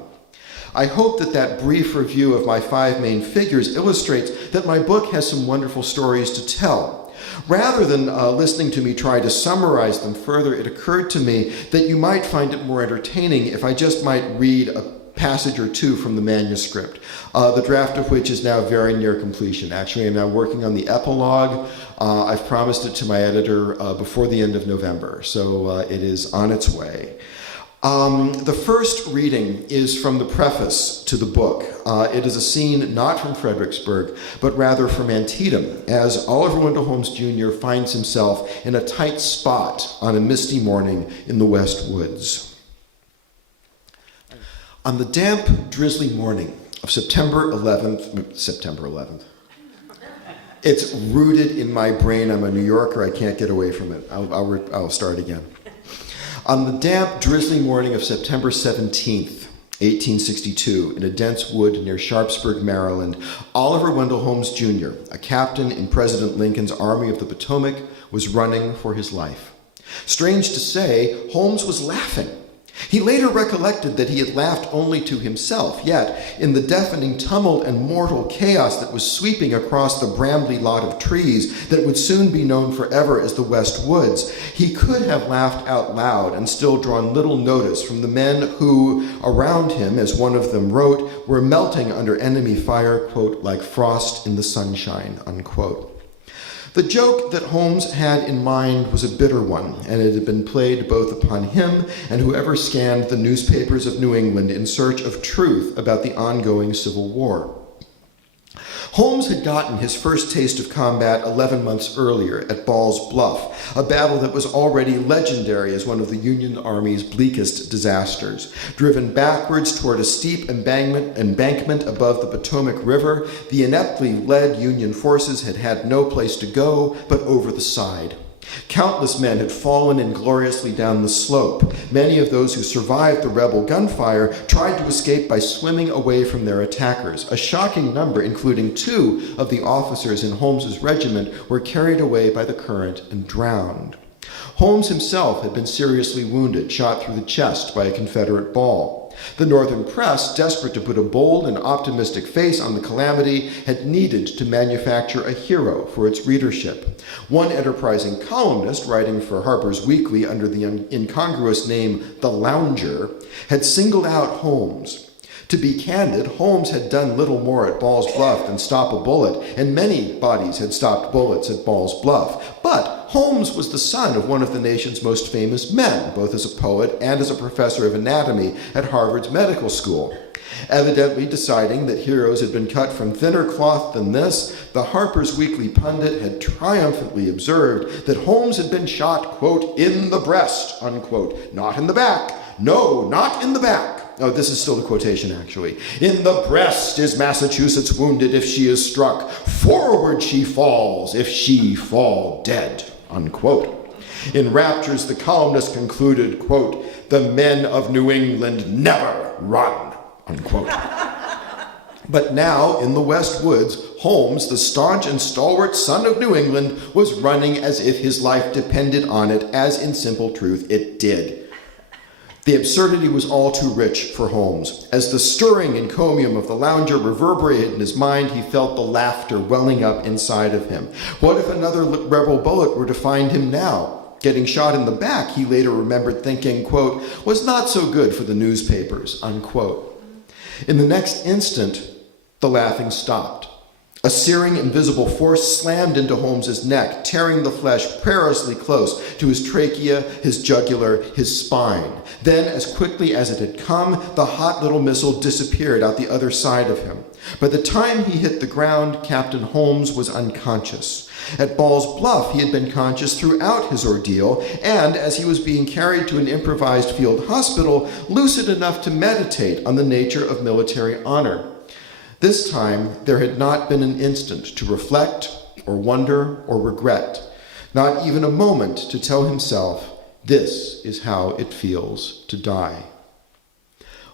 I hope that that brief review of my 5 main figures illustrates that my book has some wonderful stories to tell. Rather than listening to me try to summarize them further, it occurred to me that you might find it more entertaining if I just might read a passage or 2 from the manuscript, the draft of which is now very near completion. Actually, I'm now working on the epilogue. I've promised it to my editor before the end of November, so it is on its way. The first reading is from the preface to the book. It is a scene not from Fredericksburg, but rather from Antietam, as Oliver Wendell Holmes Jr. finds himself in a tight spot on a misty morning in the West Woods. On the damp, drizzly morning of September 11th, it's rooted in my brain. I'm a New Yorker. I can't get away from it. I'll start again. On the damp, drizzly morning of September 17th, 1862, in a dense wood near Sharpsburg, Maryland, Oliver Wendell Holmes Jr., a captain in President Lincoln's Army of the Potomac, was running for his life. Strange to say, Holmes was laughing. He later recollected that he had laughed only to himself, yet, in the deafening tumult and mortal chaos that was sweeping across the brambly lot of trees that would soon be known forever as the West Woods, he could have laughed out loud and still drawn little notice from the men who, around him, as one of them wrote, were melting under enemy fire, quote, like frost in the sunshine, unquote. The joke that Holmes had in mind was a bitter one, and it had been played both upon him and whoever scanned the newspapers of New England in search of truth about the ongoing Civil War. Holmes had gotten his first taste of combat 11 months earlier at Ball's Bluff, a battle that was already legendary as one of the Union Army's bleakest disasters. Driven backwards toward a steep embankment above the Potomac River, the ineptly led Union forces had had no place to go but over the side. Countless men had fallen ingloriously down the slope. Many of those who survived the rebel gunfire tried to escape by swimming away from their attackers. A shocking number, including 2 of the officers in Holmes's regiment, were carried away by the current and drowned. Holmes himself had been seriously wounded, shot through the chest by a Confederate ball. The Northern press, desperate to put a bold and optimistic face on the calamity, had needed to manufacture a hero for its readership. One enterprising columnist, writing for Harper's Weekly under the incongruous name The Lounger, had singled out Holmes. To be candid, Holmes had done little more at Ball's Bluff than stop a bullet, and many bodies had stopped bullets at Ball's Bluff. But Holmes was the son of one of the nation's most famous men, both as a poet and as a professor of anatomy at Harvard's medical school. Evidently deciding that heroes had been cut from thinner cloth than this, the Harper's Weekly pundit had triumphantly observed that Holmes had been shot, quote, in the breast, unquote, not in the back. No, not in the back. Oh, this is still the quotation, actually. In the breast is Massachusetts wounded if she is struck. Forward she falls if she fall dead, unquote. In raptures, the columnist concluded, quote, the men of New England never run, unquote. But now, in the West Woods, Holmes, the staunch and stalwart son of New England, was running as if his life depended on it, as in simple truth it did. The absurdity was all too rich for Holmes. As the stirring encomium of the Lounger reverberated in his mind, he felt the laughter welling up inside of him. What if another rebel bullet were to find him now? Getting shot in the back, he later remembered thinking, quote, was not so good for the newspapers, unquote. In the next instant, the laughing stopped. A searing invisible force slammed into Holmes's neck, tearing the flesh perilously close to his trachea, his jugular, his spine. Then, as quickly as it had come, the hot little missile disappeared out the other side of him. By the time he hit the ground, Captain Holmes was unconscious. At Ball's Bluff, he had been conscious throughout his ordeal, and as he was being carried to an improvised field hospital, lucid enough to meditate on the nature of military honor. This time, there had not been an instant to reflect or wonder or regret, not even a moment to tell himself, this is how it feels to die.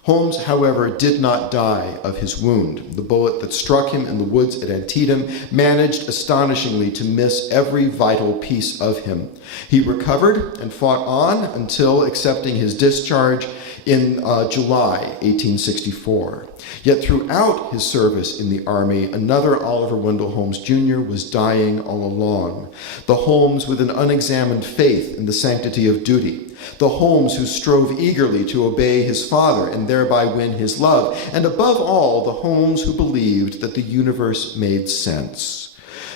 Holmes, however, did not die of his wound. The bullet that struck him in the woods at Antietam managed astonishingly to miss every vital piece of him. He recovered and fought on until accepting his discharge in July 1864. Yet throughout his service in the Army, another Oliver Wendell Holmes Jr. was dying all along. The Holmes with an unexamined faith in the sanctity of duty. The Holmes who strove eagerly to obey his father and thereby win his love. And above all, the Holmes who believed that the universe made sense.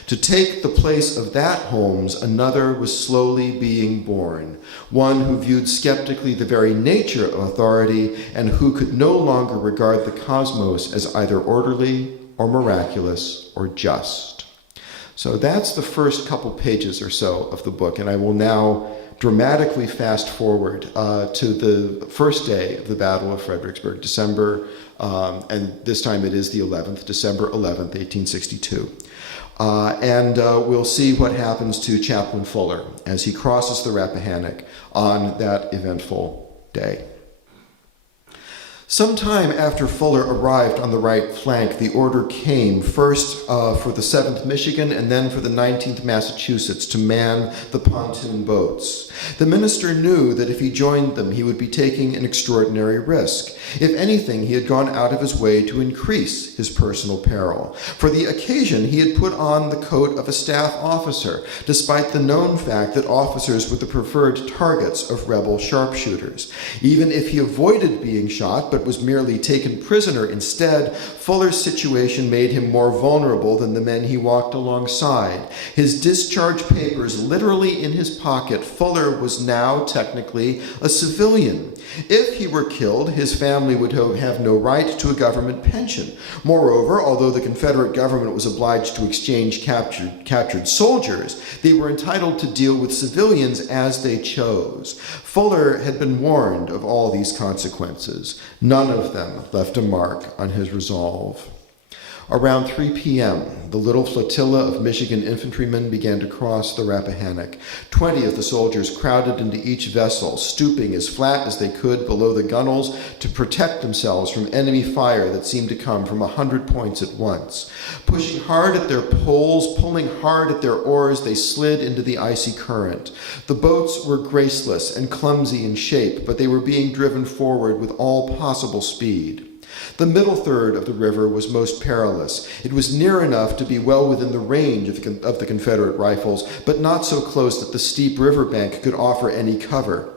To take the place of that Holmes, another was slowly being born, one who viewed skeptically the very nature of authority and who could no longer regard the cosmos as either orderly or miraculous or just. So that's the first couple pages or so of the book, and I will now dramatically fast forward to the first day of the Battle of Fredericksburg, December, and this time it is the 11th, December 11th, 1862. And we'll see what happens to Chaplain Fuller as he crosses the Rappahannock on that eventful day. Sometime after Fuller arrived on the right flank, the order came first for the 7th Michigan and then for the 19th Massachusetts to man the pontoon boats. The minister knew that if he joined them, he would be taking an extraordinary risk. If anything, he had gone out of his way to increase his personal peril. For the occasion, he had put on the coat of a staff officer, despite the known fact that officers were the preferred targets of rebel sharpshooters. Even if he avoided being shot, but was merely taken prisoner instead, Fuller's situation made him more vulnerable than the men he walked alongside. His discharge papers literally in his pocket, Fuller was now technically a civilian. If he were killed, his family would have no right to a government pension. Moreover, although the Confederate government was obliged to exchange captured soldiers, they were entitled to deal with civilians as they chose. Fuller had been warned of all these consequences. None of them left a mark on his resolve. Around 3 p.m., the little flotilla of Michigan infantrymen began to cross the Rappahannock. 20 of the soldiers crowded into each vessel, stooping as flat as they could below the gunwales to protect themselves from enemy fire that seemed to come from 100 points at once. Pushing hard at their poles, pulling hard at their oars, they slid into the icy current. The boats were graceless and clumsy in shape, but they were being driven forward with all possible speed. The middle third of the river was most perilous. It was near enough to be well within the range of the Confederate rifles, but not so close that the steep riverbank could offer any cover.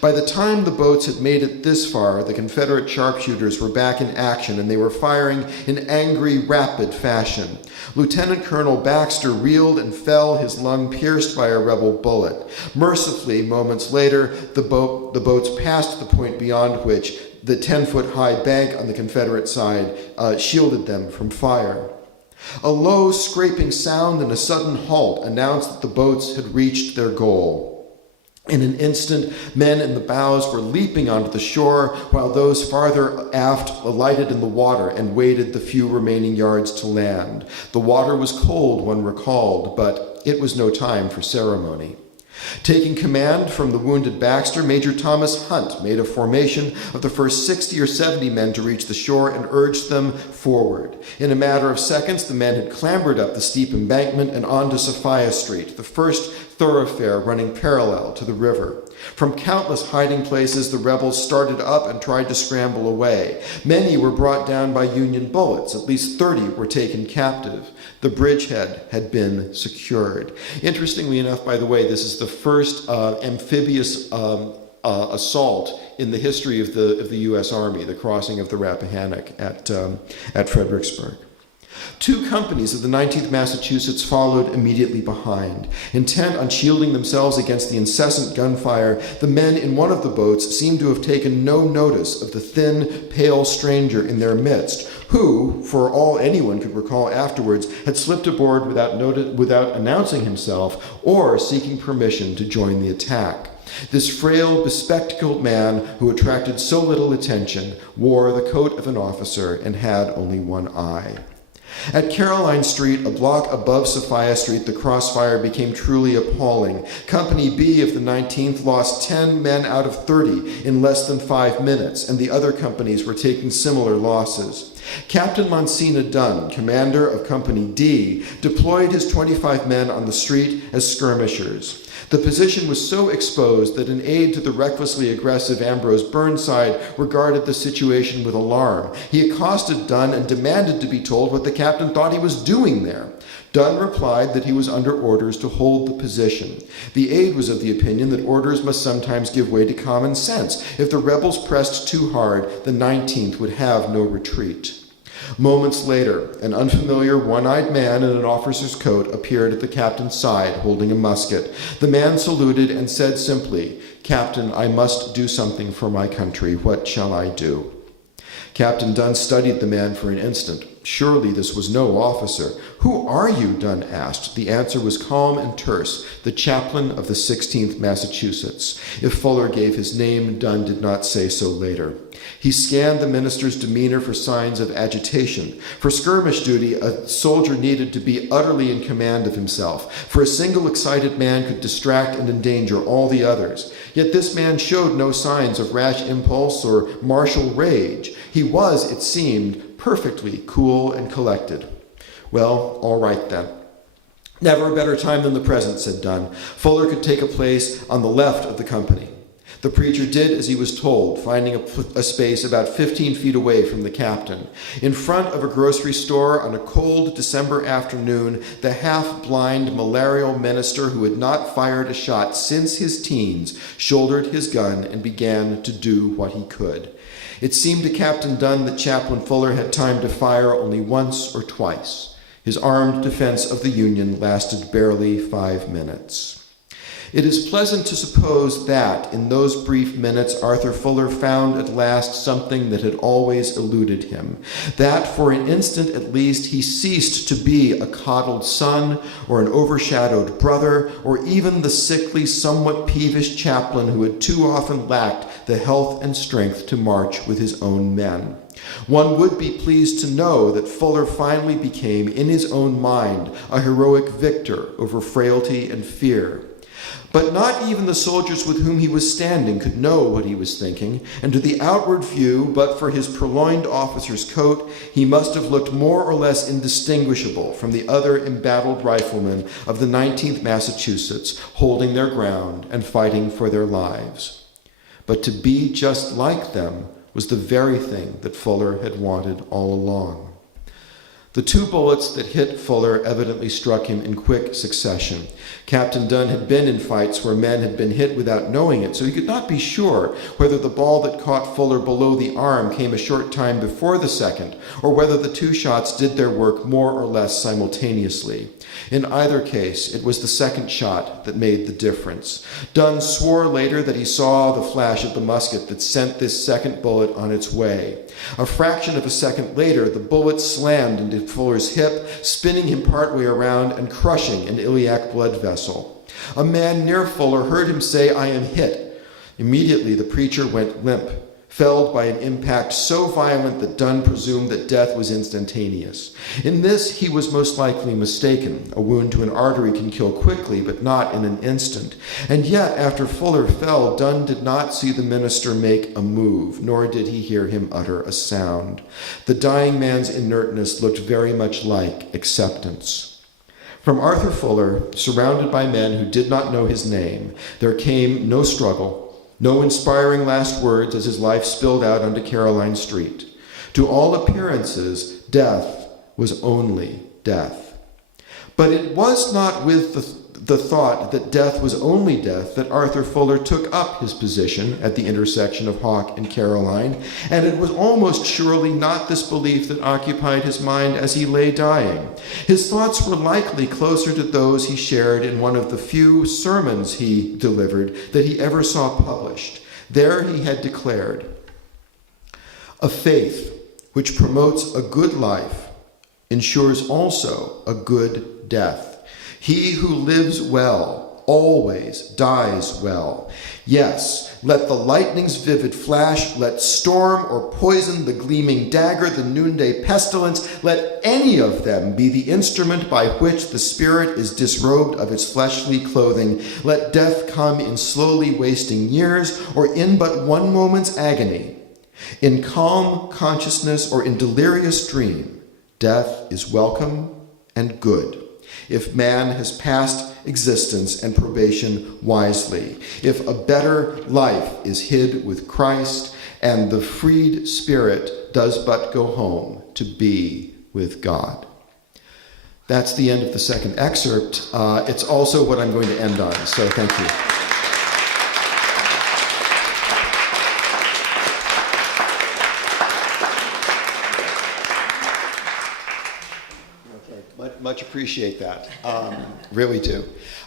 By the time the boats had made it this far, the Confederate sharpshooters were back in action, and they were firing in angry, rapid fashion. Lieutenant Colonel Baxter reeled and fell, his lung pierced by a rebel bullet. Mercifully, moments later, the boats passed the point beyond which the 10-foot-high bank on the Confederate side shielded them from fire. A low, scraping sound and a sudden halt announced that the boats had reached their goal. In an instant, men in the bows were leaping onto the shore, while those farther aft alighted in the water and waded the few remaining yards to land. The water was cold, one recalled, but it was no time for ceremony. Taking command from the wounded Baxter, Major Thomas Hunt made a formation of the first 60 or 70 men to reach the shore and urged them forward. In a matter of seconds, the men had clambered up the steep embankment and onto Sophia Street, the first thoroughfare running parallel to the river. From countless hiding places, the rebels started up and tried to scramble away. Many were brought down by Union bullets. At least 30 were taken captive. The bridgehead had been secured. Interestingly enough, by the way, this is the first amphibious assault in the history of the U.S. Army, the crossing of the Rappahannock at Fredericksburg. Two companies of the 19th Massachusetts followed immediately behind. Intent on shielding themselves against the incessant gunfire, the men in one of the boats seemed to have taken no notice of the thin, pale stranger in their midst, who, for all anyone could recall afterwards, had slipped aboard without announcing himself or seeking permission to join the attack. This frail, bespectacled man, who attracted so little attention, wore the coat of an officer and had only one eye. At Caroline Street, a block above Sophia Street, the crossfire became truly appalling. Company B of the 19th lost 10 men out of 30 in less than 5 minutes, and the other companies were taking similar losses. Captain Monsina Dunn, commander of Company D, deployed his 25 men on the street as skirmishers. The position was so exposed that an aide to the recklessly aggressive Ambrose Burnside regarded the situation with alarm. He accosted Dunn and demanded to be told what the captain thought he was doing there. Dunn replied that he was under orders to hold the position. The aide was of the opinion that orders must sometimes give way to common sense. If the rebels pressed too hard, the 19th would have no retreat. Moments later, an unfamiliar one-eyed man in an officer's coat appeared at the captain's side, holding a musket. The man saluted and said simply, "Captain, I must do something for my country. What shall I do?" Captain Dunn studied the man for an instant. Surely this was no officer. "Who are you?" Dunn asked. The answer was calm and terse, the chaplain of the 16th Massachusetts. If Fuller gave his name, Dunn did not say so later. He scanned the minister's demeanor for signs of agitation. For skirmish duty, a soldier needed to be utterly in command of himself, for a single excited man could distract and endanger all the others. Yet this man showed no signs of rash impulse or martial rage. He was, it seemed, perfectly cool and collected. "Well, all right then. Never a better time than the present," said Dunn. "Fuller could take a place on the left of the company." The preacher did as he was told, finding a space about 15 feet away from the captain. In front of a grocery store on a cold December afternoon, the half-blind malarial minister who had not fired a shot since his teens shouldered his gun and began to do what he could. It seemed to Captain Dunn that Chaplain Fuller had time to fire only once or twice. His armed defense of the Union lasted barely 5 minutes. It is pleasant to suppose that, in those brief minutes, Arthur Fuller found at last something that had always eluded him. That, for an instant at least, he ceased to be a coddled son, or an overshadowed brother, or even the sickly, somewhat peevish chaplain who had too often lacked the health and strength to march with his own men. One would be pleased to know that Fuller finally became, in his own mind, a heroic victor over frailty and fear. But not even the soldiers with whom he was standing could know what he was thinking, and to the outward view, but for his purloined officer's coat, he must have looked more or less indistinguishable from the other embattled riflemen of the 19th Massachusetts, holding their ground and fighting for their lives. But to be just like them was the very thing that Fuller had wanted all along. The 2 bullets that hit Fuller evidently struck him in quick succession. Captain Dunn had been in fights where men had been hit without knowing it, so he could not be sure whether the ball that caught Fuller below the arm came a short time before the second, or whether the 2 shots did their work more or less simultaneously. In either case, it was the second shot that made the difference. Dunn swore later that he saw the flash of the musket that sent this second bullet on its way. A fraction of a second later, the bullet slammed into Fuller's hip, spinning him partway around and crushing an iliac blood vessel. A man near Fuller heard him say, "I am hit." Immediately, the preacher went limp, felled by an impact so violent that Dunn presumed that death was instantaneous. In this, he was most likely mistaken. A wound to an artery can kill quickly, but not in an instant. And yet, after Fuller fell, Dunn did not see the minister make a move, nor did he hear him utter a sound. The dying man's inertness looked very much like acceptance. From Arthur Fuller, surrounded by men who did not know his name, there came no struggle, no inspiring last words as his life spilled out onto Caroline Street. To all appearances, death was only death. But it was not with the thought that death was only death that Arthur Fuller took up his position at the intersection of Hawk and Caroline, and it was almost surely not this belief that occupied his mind as he lay dying. His thoughts were likely closer to those he shared in one of the few sermons he delivered that he ever saw published. There he had declared, "A faith which promotes a good life ensures also a good death. He who lives well always dies well. Yes, let the lightning's vivid flash, let storm or poison, the gleaming dagger, the noonday pestilence, let any of them be the instrument by which the spirit is disrobed of its fleshly clothing. Let death come in slowly wasting years or in but one moment's agony. In calm consciousness or in delirious dream, death is welcome and good. If man has passed existence and probation wisely, if a better life is hid with Christ, and the freed spirit does but go home to be with God." That's the end of the second excerpt. It's also what I'm going to end on, so thank you. Much appreciate that. Really do.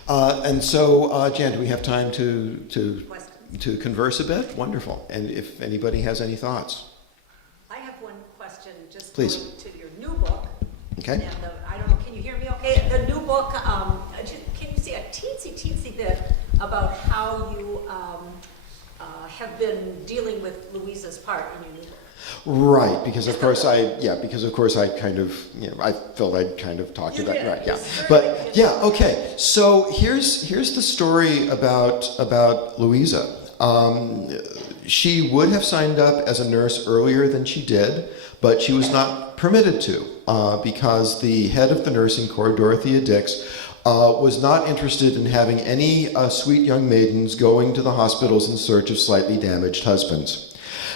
And so, Jan, do we have time to converse a bit? Wonderful. And if anybody has any thoughts. I have one question, just Please. going to your new book. Okay. And I don't know, can you hear me okay? The new book, can you say a teensy bit about how you have been dealing with Louisa's part in your new book? Right, because of course I kind of, I felt I'd kind of talked about it. Right, yeah. But yeah, okay. So here's the story about Louisa. She would have signed up as a nurse earlier than she did, but she was not permitted to because the head of the nursing corps, Dorothea Dix, was not interested in having any sweet young maidens going to the hospitals in search of slightly damaged husbands.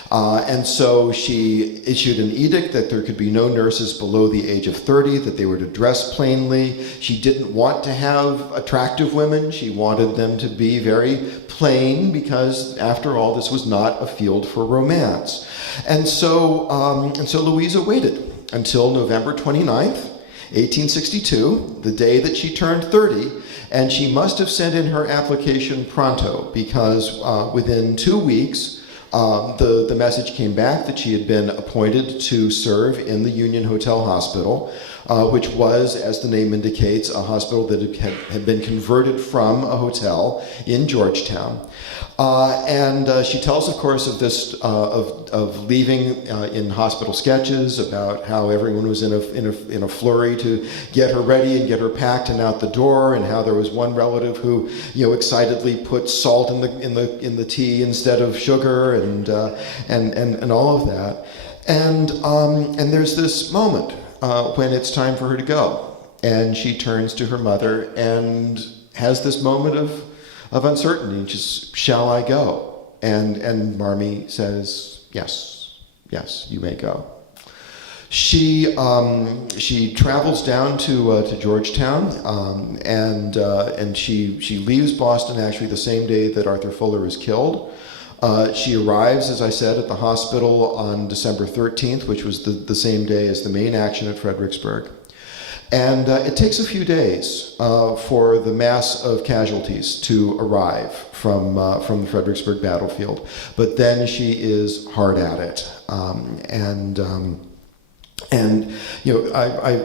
And so she issued an edict that there could be no nurses below the age of 30, that they were to dress plainly. She didn't want to have attractive women. She wanted them to be very plain because, after all, this was not a field for romance. And so Louisa waited until November 29th, 1862, the day that she turned 30, and she must have sent in her application pronto because within 2 weeks, the message came back that she had been appointed to serve in the Union Hotel Hospital, which was, as the name indicates, a hospital that had been converted from a hotel in Georgetown. And she tells, of course, of this of leaving in hospital sketches about how everyone was in a flurry to get her ready and get her packed and out the door, and how there was one relative who excitedly put salt in the tea instead of sugar, and all of that. And there's this moment when it's time for her to go, and she turns to her mother and has this moment of uncertainty, just, shall I go? And Marmee says, yes, you may go. She travels down to Georgetown, and she leaves Boston actually the same day that Arthur Fuller is killed. She arrives, as I said, at the hospital on December 13th, which was the same day as the main action at Fredericksburg. And it takes a few days for the mass of casualties to arrive from the Fredericksburg battlefield. But then she is hard at it. I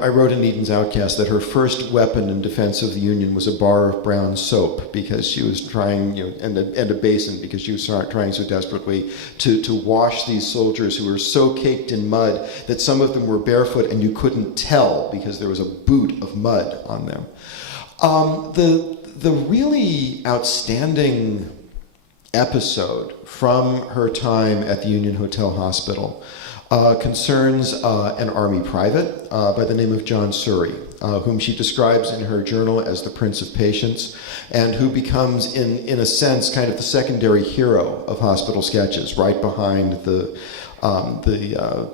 wrote in Eden's Outcast that her first weapon in defense of the Union was a bar of brown soap, because she was trying, and a basin, because she was trying so desperately to wash these soldiers who were so caked in mud that some of them were barefoot and you couldn't tell because there was a boot of mud on them. The really outstanding episode from her time at the Union Hotel Hospital concerns an Army private by the name of John Surrey, whom she describes in her journal as the Prince of Patience, and who becomes, in a sense, kind of the secondary hero of hospital sketches, right behind the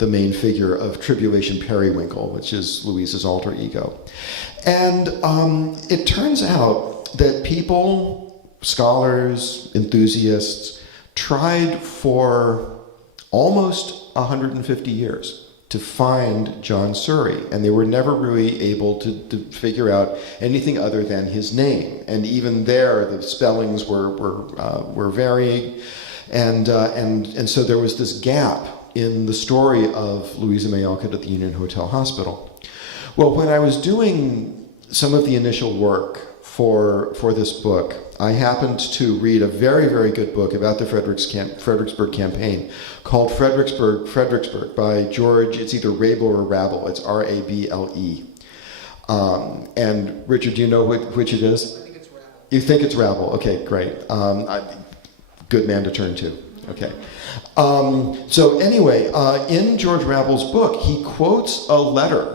main figure of Tribulation Periwinkle, which is Louisa's alter ego. And it turns out that people, scholars, enthusiasts, tried for almost 150 years to find John Surrey, and they were never really able to figure out anything other than his name. And even there, the spellings were varying, and so there was this gap in the story of Louisa May Alcott at the Union Hotel Hospital. Well, when I was doing some of the initial work for this book, I happened to read a very, very good book about the Fredericksburg campaign called Fredericksburg by George, it's either Rabel or Rabel, it's R-A-B-L-E. And Richard, do you know which it is? I think it's Rabel. You think it's Rabel? Okay, great. Good man to turn to. Okay. So anyway, in George Rabel's book, he quotes a letter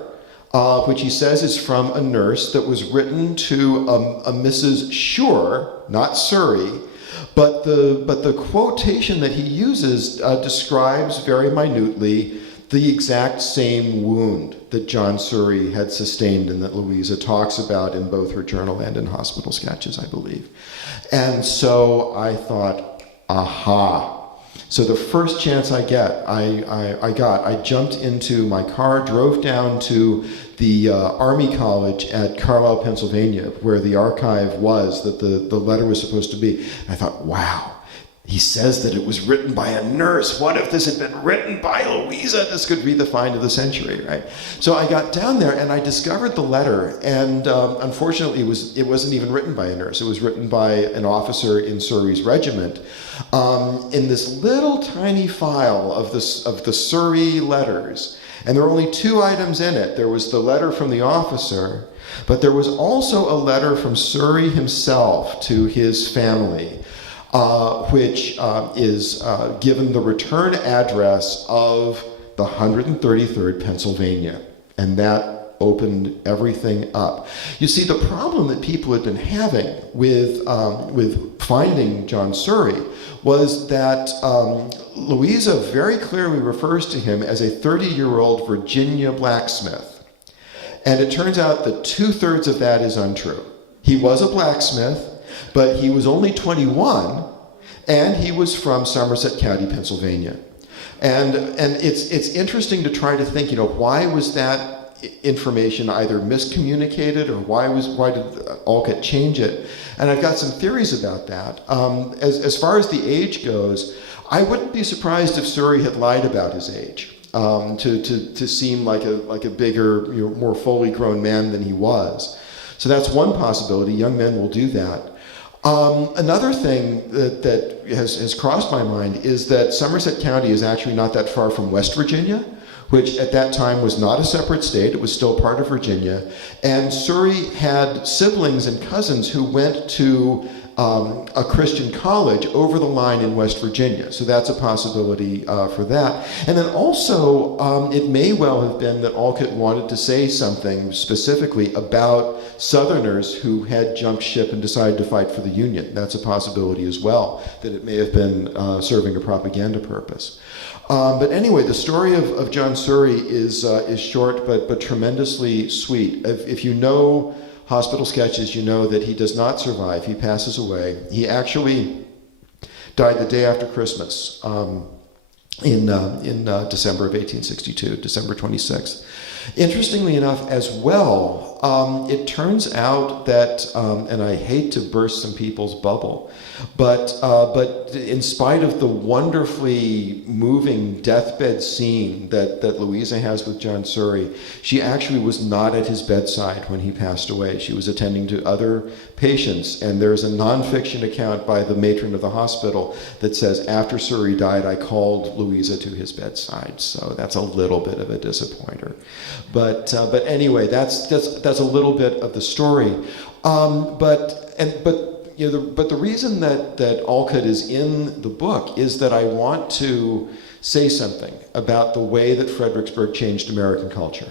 which he says is from a nurse that was written to a Mrs. Shure, not Surrey, but the quotation that he uses describes very minutely the exact same wound that John Surrey had sustained and that Louisa talks about in both her journal and in Hospital Sketches, I believe. And so I thought, aha. So the first chance I get, I jumped into my car, drove down to the Army College at Carlisle, Pennsylvania, where the archive was that the letter was supposed to be. And I thought, wow, he says that it was written by a nurse. What if this had been written by Louisa? This could be the find of the century, right? So I got down there and I discovered the letter, and unfortunately it wasn't even written by a nurse. It was written by an officer in Surrey's regiment. In this little tiny file of the Surrey letters, and there were only 2 items in it. There was the letter from the officer, but there was also a letter from Surrey himself to his family, which is given the return address of the 133rd Pennsylvania, and that opened everything up. You see, the problem that people had been having with finding John Surrey was that Louisa very clearly refers to him as a 30-year-old Virginia blacksmith. And it turns out that 2/3 of that is untrue. He was a blacksmith, but he was only 21, and he was from Somerset County, Pennsylvania. And it's interesting to try to think, why was that information either miscommunicated, or why did Alcott change it? And I've got some theories about that. As far as the age goes, I wouldn't be surprised if Surrey had lied about his age to seem like a bigger, more fully grown man than he was. So that's one possibility. Young men will do that. Another thing that has crossed my mind is that Somerset County is actually not that far from West Virginia, which at that time was not a separate state. It was still part of Virginia. And Surrey had siblings and cousins who went to a Christian college over the line in West Virginia. So that's a possibility for that. And then also, it may well have been that Alcott wanted to say something specifically about Southerners who had jumped ship and decided to fight for the Union. That's a possibility as well, that it may have been serving a propaganda purpose. But anyway, the story of John Surrey is short but tremendously sweet. If you know Hospital Sketches, you know that he does not survive. He passes away. He actually died the day after Christmas in December of 1862, December 26th. Interestingly enough, as well, it turns out that, and I hate to burst some people's bubble, but in spite of the wonderfully moving deathbed scene that Louisa has with John Surrey, she actually was not at his bedside when he passed away. She was attending to other patients, and there's a nonfiction account by the matron of the hospital that says, after Surrey died, I called Louisa to his bedside. So that's a little bit of a disappointer. But anyway, that's a little bit of the story. But the reason that Alcott is in the book is that I want to say something about the way that Fredericksburg changed American culture.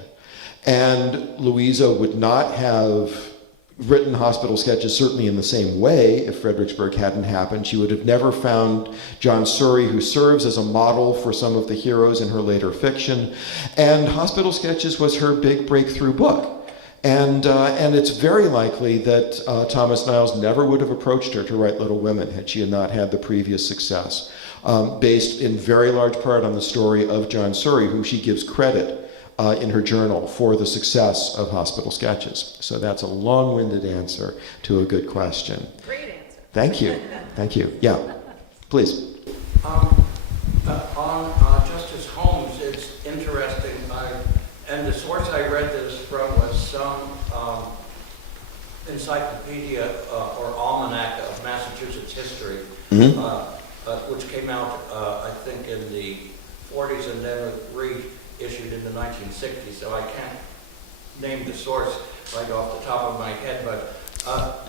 And Louisa would not have written Hospital Sketches certainly in the same way if Fredericksburg hadn't happened. She would have never found John Surrey, who serves as a model for some of the heroes in her later fiction. And Hospital Sketches was her big breakthrough book. And it's very likely that Thomas Niles never would have approached her to write Little Women had she not had the previous success, based in very large part on the story of John Surrey, who she gives credit in her journal for the success of Hospital Sketches. So that's a long-winded answer to a good question. Great answer. Thank you. Thank you. Yeah, please. On Justice Holmes, it's interesting, and the source I read this from was some encyclopedia or almanac of Massachusetts history, which came out, I think, in the 40s and then reissued in the 1960s, so I can't name the source right off the top of my head, but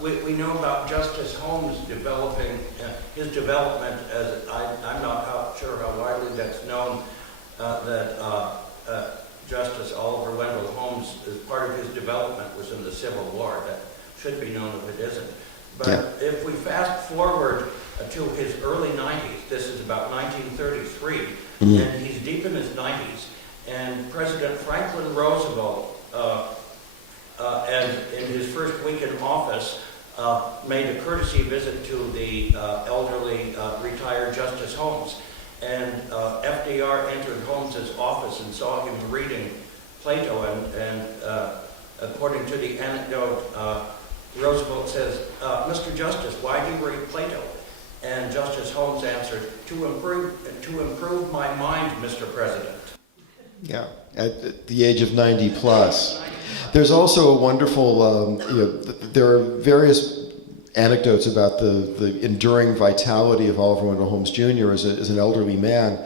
we know about Justice Holmes developing, his development as, I'm not sure how widely that's known, that Justice Oliver Wendell Holmes, as part of his development, was in the Civil War. That should be known if it isn't. But if we fast forward to his early 90s, this is about 1933, and he's deep in his 90s, and President Franklin Roosevelt, and in his first week in office, made a courtesy visit to the elderly retired Justice Holmes. And FDR entered Holmes's office and saw him reading Plato, and according to the anecdote, Roosevelt says, "Mr. Justice, why do you read Plato?" And Justice Holmes answered, to improve my mind, Mr. President." Yeah, at the age of 90 plus. There's also a wonderful, there are various anecdotes about the enduring vitality of Oliver Wendell Holmes Jr. as an elderly man.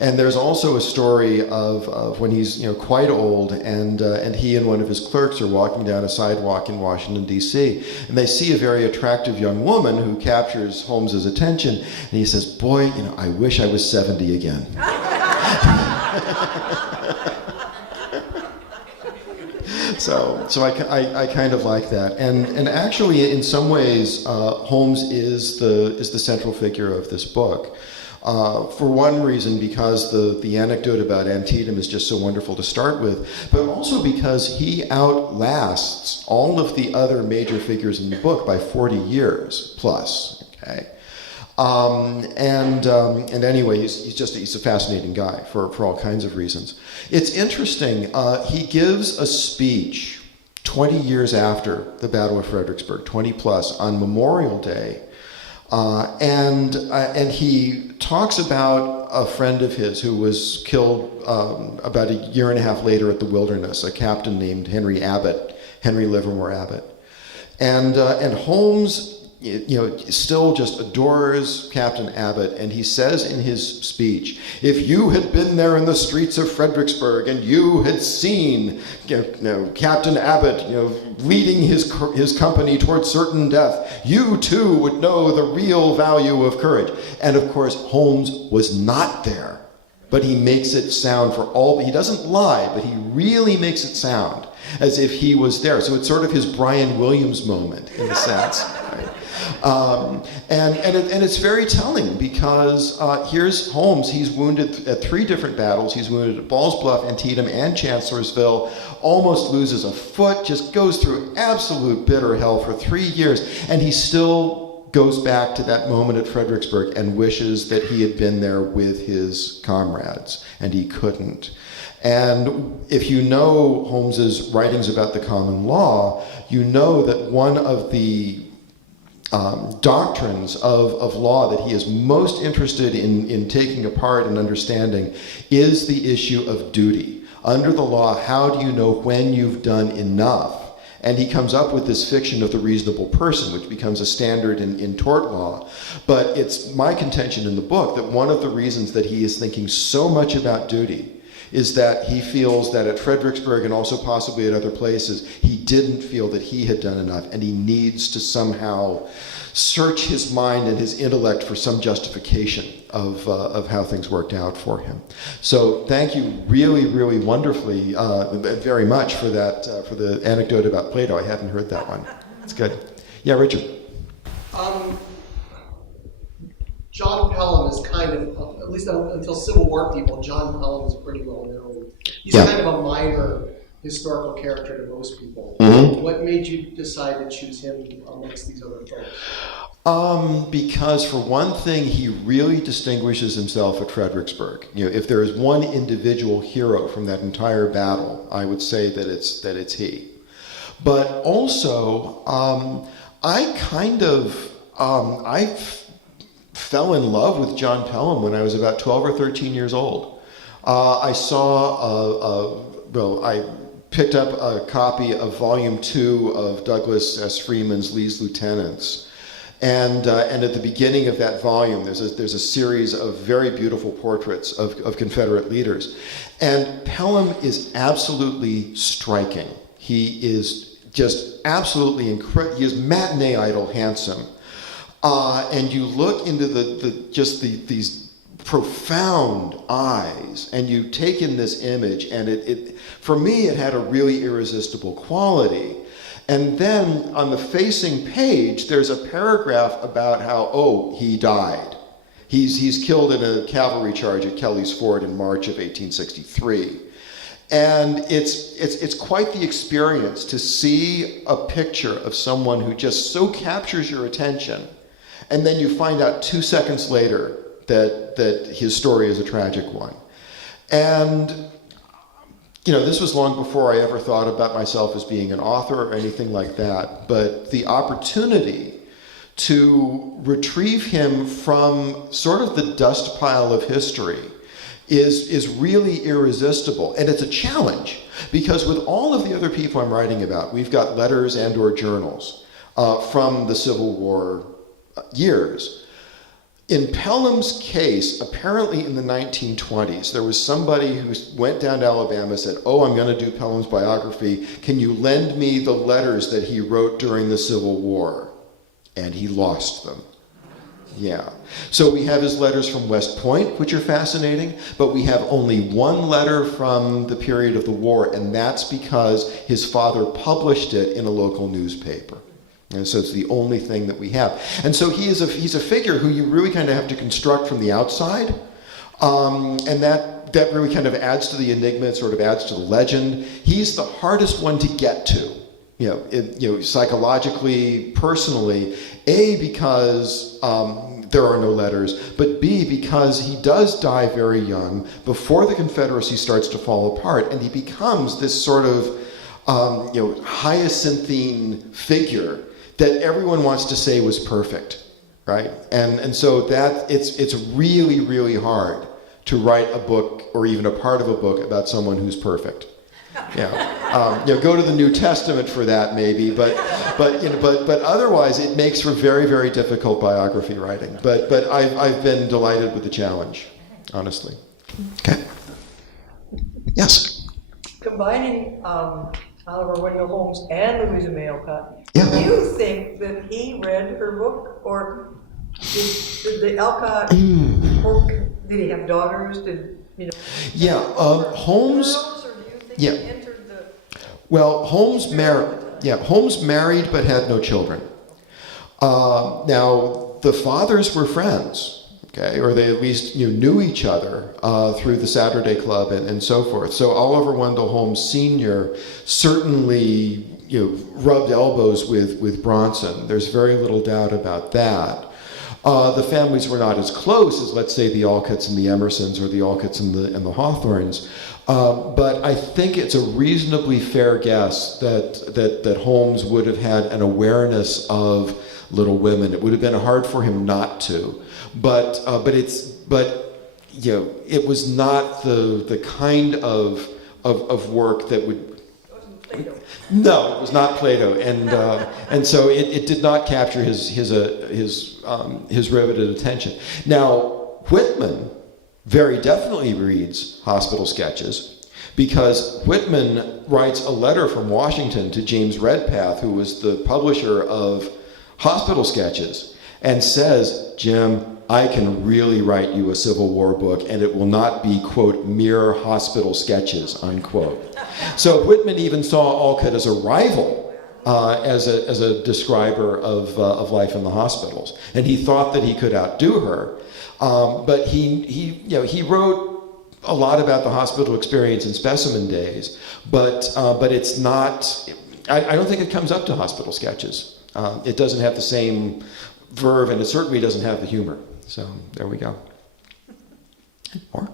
And there's also a story of when he's quite old, and he and one of his clerks are walking down a sidewalk in Washington, D.C., and they see a very attractive young woman who captures Holmes's attention, and he says, "Boy, I wish I was 70 again." So I kind of like that, and actually in some ways Holmes is the central figure of this book. For one reason, because the anecdote about Antietam is just so wonderful to start with, but also because he outlasts all of the other major figures in the book by 40 years plus. Okay. And anyway, he's a fascinating guy for all kinds of reasons. It's interesting. He gives a speech 20 years after the Battle of Fredericksburg, 20 plus, on Memorial Day, and he talks about a friend of his who was killed about a year and a half later at the Wilderness, a captain named Henry Livermore Abbott, and Holmes, still just adores Captain Abbott, and he says in his speech, "If you had been there in the streets of Fredericksburg and you had seen Captain Abbott leading his company towards certain death, you too would know the real value of courage." And of course, Holmes was not there, but he makes it sound he doesn't lie, but he really makes it sound as if he was there. So it's sort of his Brian Williams moment in a sense. Right? And it's very telling because here's Holmes. He's wounded at 3 different battles. He's wounded at Ball's Bluff, Antietam, and Chancellorsville. Almost loses a foot. Just goes through absolute bitter hell for 3 years, and he still goes back to that moment at Fredericksburg and wishes that he had been there with his comrades, and he couldn't. And if you know Holmes's writings about the common law, you know that one of the doctrines of law that he is most interested in taking apart and understanding is the issue of duty. Under the law, how do you know when you've done enough? And he comes up with this fiction of the reasonable person, which becomes a standard in tort law. But it's my contention in the book that one of the reasons that he is thinking so much about duty is that he feels that at Fredericksburg and also possibly at other places, he didn't feel that he had done enough, and he needs to somehow search his mind and his intellect for some justification of how things worked out for him. So thank you really, really wonderfully, very much for that, for the anecdote about Plato. I hadn't heard that one. It's good. Yeah, Richard. John Pelham is kind of, at least until Civil War people, John Pelham is pretty well known. He's kind of a minor historical character to most people. Mhm. What made you decide to choose him amongst these other folks? Because for one thing, he really distinguishes himself at Fredericksburg. If there is one individual hero from that entire battle, I would say that it's he. But also, I fell in love with John Pelham when I was about 12 or 13 years old. I picked up a copy of Volume 2 of Douglas S. Freeman's Lee's Lieutenants. And at the beginning of that volume, there's a series of very beautiful portraits of Confederate leaders. And Pelham is absolutely striking. He is just absolutely incredible. He is matinee idol handsome. And you look into these profound eyes, and you take in this image, and it for me, it had a really irresistible quality. And then on the facing page, there's a paragraph about how, he died. He's killed in a cavalry charge at Kelly's Ford in March of 1863. And it's quite the experience to see a picture of someone who just so captures your attention, and then you find out 2 seconds later that his story is a tragic one. And this was long before I ever thought about myself as being an author or anything like that, but the opportunity to retrieve him from sort of the dust pile of history is really irresistible. And it's a challenge, because with all of the other people I'm writing about, we've got letters and or journals from the Civil War years. In Pelham's case, apparently in the 1920s, there was somebody who went down to Alabama and said, I'm going to do Pelham's biography. Can you lend me the letters that he wrote during the Civil War? And he lost them. Yeah. So we have his letters from West Point, which are fascinating, but we have only one letter from the period of the war, and that's because his father published it in a local newspaper. And so it's the only thing that we have. And so he's a figure who you really kind of have to construct from the outside. And that really kind of adds to the enigma, it sort of adds to the legend. He's the hardest one to get to, psychologically, personally, A, because there are no letters, but B, because he does die very young before the Confederacy starts to fall apart, and he becomes this sort of hyacinthine figure that everyone wants to say was perfect, right? And so that it's really, really hard to write a book or even a part of a book about someone who's perfect. Go to the New Testament for that maybe, but otherwise it makes for very, very difficult biography writing. But I've been delighted with the challenge, honestly. Okay. Yes. Combining Oliver Wendell Holmes and Louisa May Alcott, Yeah. do you think that he read her book, or did the Alcott book, did he have daughters? Yeah, Holmes. Girls, or do you think Yeah. he entered the... Well, Holmes married but had no children. Now, the fathers were friends. Okay, or they at least knew each other through the Saturday Club and so forth. So Oliver Wendell Holmes Sr. certainly rubbed elbows with Bronson. There's very little doubt about that. The families were not as close as, let's say, the Alcotts and the Emersons or the Alcotts and the Hawthornes. But I think it's a reasonably fair guess that Holmes would have had an awareness of Little Women. It would have been hard for him not to. But it was not the kind of work that would. No, it was not Plato, and so it did not capture his riveted attention. Now, Whitman very definitely reads hospital sketches, because Whitman writes a letter from Washington to James Redpath, who was the publisher of hospital sketches, and says, Jim, I can really write you a Civil War book, and it will not be, quote, mere hospital sketches, unquote. So Whitman even saw Alcott as a rival, as a describer of life in the hospitals, and he thought that he could outdo her. But he wrote a lot about the hospital experience in Specimen Days, but it's not. I don't think it comes up to hospital sketches. It doesn't have the same verve, and it certainly doesn't have the humor. So there we go. More?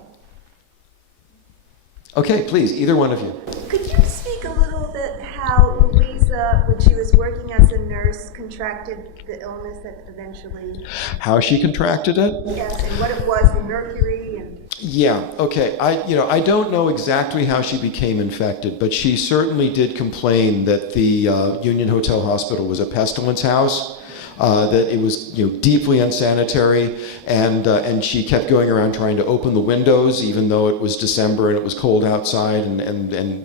Okay, please, either one of you. Could you speak a little bit how Louisa, when she was working as a nurse, contracted the illness that eventually... How she contracted it? Yes, and what it was, the mercury and... Yeah, okay. I don't know exactly how she became infected, but she certainly did complain that the Union Hotel Hospital was a pestilence house, that it was deeply unsanitary, and she kept going around trying to open the windows, even though it was December and it was cold outside, and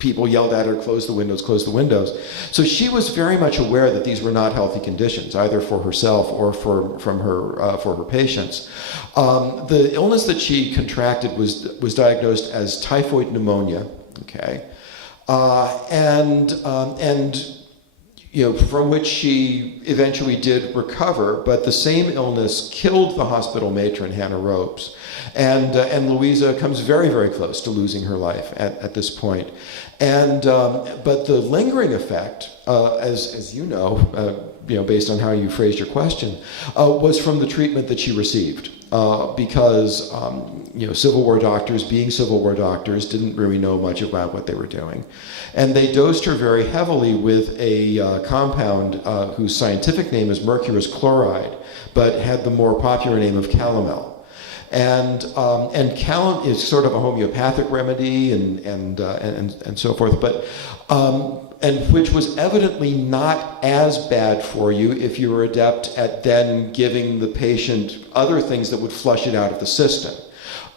people yelled at her, close the windows, close the windows. So she was very much aware that these were not healthy conditions, either for herself or for her patients. The illness that she contracted was diagnosed as typhoid pneumonia, okay, and from which she eventually did recover, but the same illness killed the hospital matron, Hannah Ropes. And Louisa comes very, very close to losing her life at this point. But the lingering effect, as you know, based on how you phrased your question, was from the treatment that she received. Because Civil War doctors, being Civil War doctors, didn't really know much about what they were doing. And they dosed her very heavily with a compound whose scientific name is mercurous chloride, but had the more popular name of calomel. And calomel is sort of a homeopathic remedy and so forth, but and which was evidently not as bad for you if you were adept at then giving the patient other things that would flush it out of the system.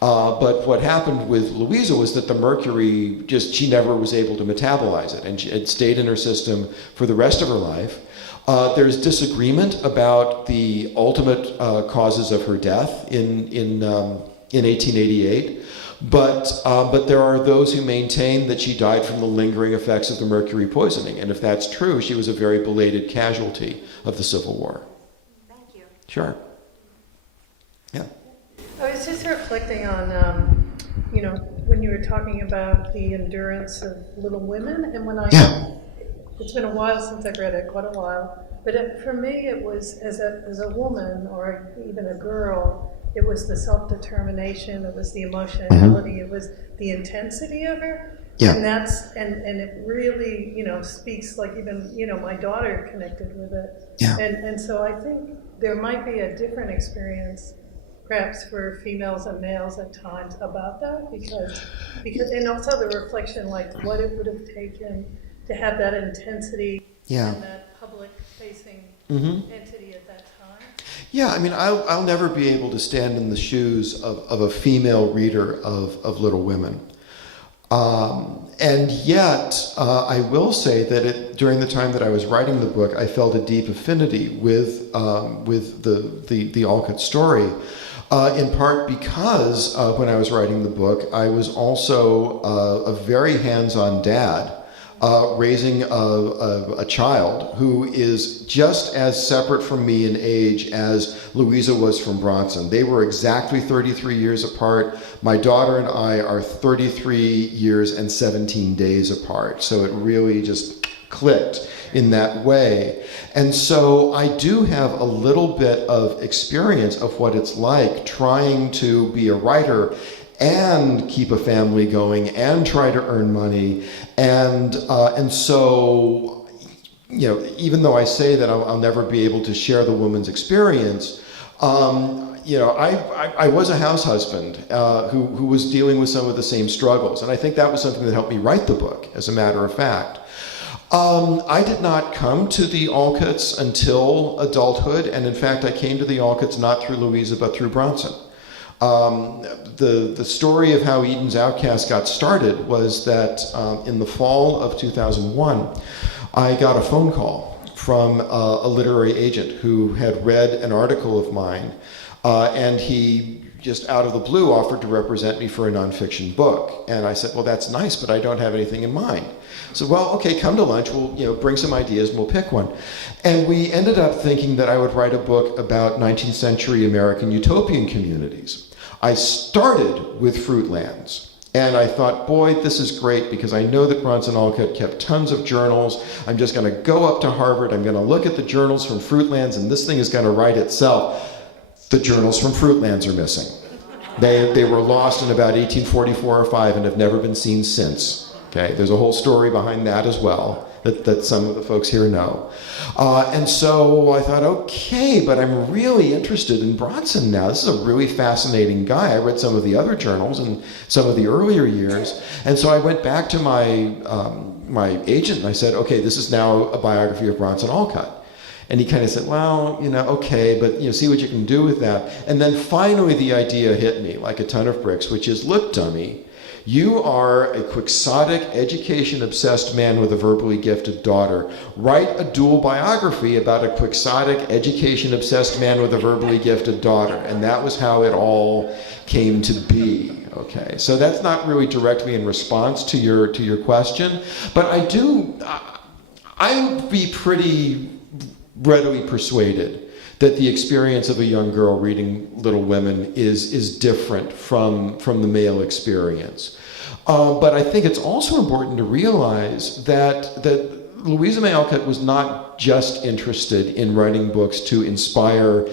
But what happened with Louisa was that the mercury she never was able to metabolize it, and it stayed in her system for the rest of her life. There's disagreement about the ultimate causes of her death in 1888, but there are those who maintain that she died from the lingering effects of the mercury poisoning, and if that's true, she was a very belated casualty of the Civil War. Thank you. Sure. Yeah. I was just reflecting on, when you were talking about the endurance of Little Women, and when it's been a while since I've read it, quite a while, but for me it was, as a woman, or even a girl, it was the self-determination, it was the emotionality, it was the intensity of her, and and it really, speaks, like even, my daughter connected with it, and so I think there might be a different experience perhaps for females and males at times about that, because and also the reflection, like what it would have taken to have that intensity and that public-facing entity at that time. Yeah, I mean, I'll never be able to stand in the shoes of a female reader of Little Women. And yet, I will say that during the time that I was writing the book, I felt a deep affinity with the Alcott story. In part because when I was writing the book, I was also a very hands-on dad, raising a child who is just as separate from me in age as Louisa was from Bronson. They were exactly 33 years apart. My daughter and I are 33 years and 17 days apart. So it really just clicked in that way. And so I do have a little bit of experience of what it's like trying to be a writer and keep a family going and try to earn money. And so, even though I say that I'll never be able to share the woman's experience, I was a house husband who was dealing with some of the same struggles. And I think that was something that helped me write the book, as a matter of fact. I did not come to the Alcotts until adulthood, and in fact I came to the Alcotts not through Louisa but through Bronson. The story of how Eden's Outcast got started was that in the fall of 2001, I got a phone call from a literary agent who had read an article of mine, and he just out of the blue offered to represent me for a nonfiction book. And I said, well, that's nice, but I don't have anything in mind. So, well, okay, come to lunch, we'll bring some ideas and we'll pick one. And we ended up thinking that I would write a book about 19th century American utopian communities. I started with Fruitlands. And I thought, boy, this is great because I know that Bronson Alcott kept tons of journals. I'm just going to go up to Harvard. I'm going to look at the journals from Fruitlands, and this thing is going to write itself. The journals from Fruitlands are missing. They were lost in about 1844 or 5 and have never been seen since. Okay, there's a whole story behind that as well that some of the folks here know. And so I thought, okay, but I'm really interested in Bronson now. This is a really fascinating guy. I read some of the other journals in some of the earlier years. And so I went back to my agent and I said, okay, this is now a biography of Bronson Alcott. And he kind of said, well, okay, but see what you can do with that. And then finally the idea hit me like a ton of bricks, which is, look, dummy, you are a quixotic, education-obsessed man with a verbally gifted daughter. Write a dual biography about a quixotic, education-obsessed man with a verbally gifted daughter. And that was how it all came to be. Okay, so that's not really directly in response to your question, but I would be pretty readily persuaded that the experience of a young girl reading Little Women is different from the male experience. But I think it's also important to realize that Louisa May Alcott was not just interested in writing books to inspire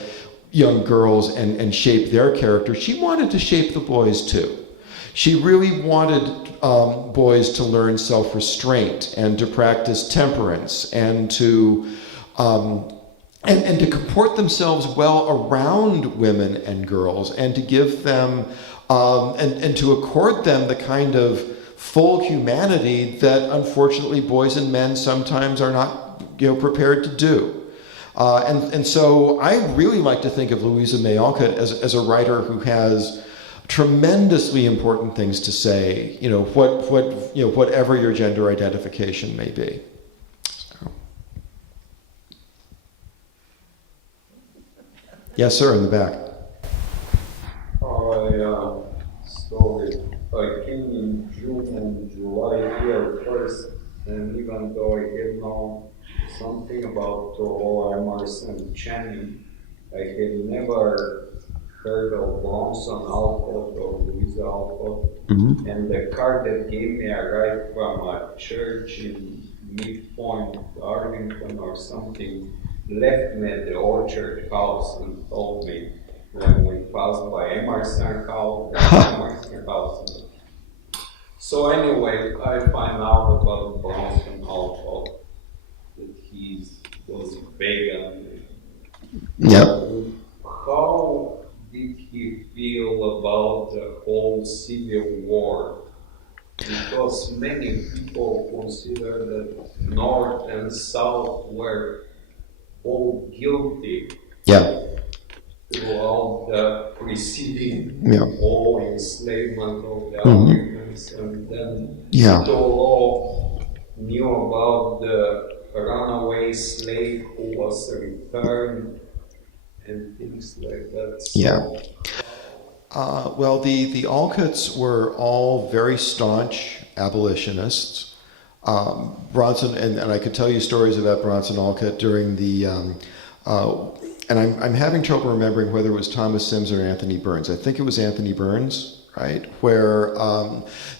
young girls and shape their characters. She wanted to shape the boys too. She really wanted boys to learn self-restraint and to practice temperance and to comport themselves well around women and girls, and to give them and to accord them the kind of full humanity that unfortunately boys and men sometimes are not prepared to do. And so I really like to think of Louisa May Alcott as a writer who has tremendously important things to say, whatever your gender identification may be. Yes, sir, in the back. I came in June and July here first, and even though I did know something about Emerson Channing, I had never heard of Bronson Alcott or Louisa Alcott. Mm-hmm. And the card that gave me arrived from a church in Midpoint, Arlington or something, left me at the Orchard House and told me when we passed by Emerson House. So anyway, I find out about Bronson Alcott, that he was vegan. Yep. How did he feel about the whole Civil War? Because many people consider that North and South were all guilty. Yeah. Throughout the preceding whole enslavement of the Africans, and then the law knew about the runaway slave who was returned and things like that. So, well, the Alcotts were all very staunch abolitionists. Bronson, and I could tell you stories about Bronson Alcott during the and I'm having trouble remembering whether it was Thomas Sims or Anthony Burns. I think it was Anthony Burns, right? Where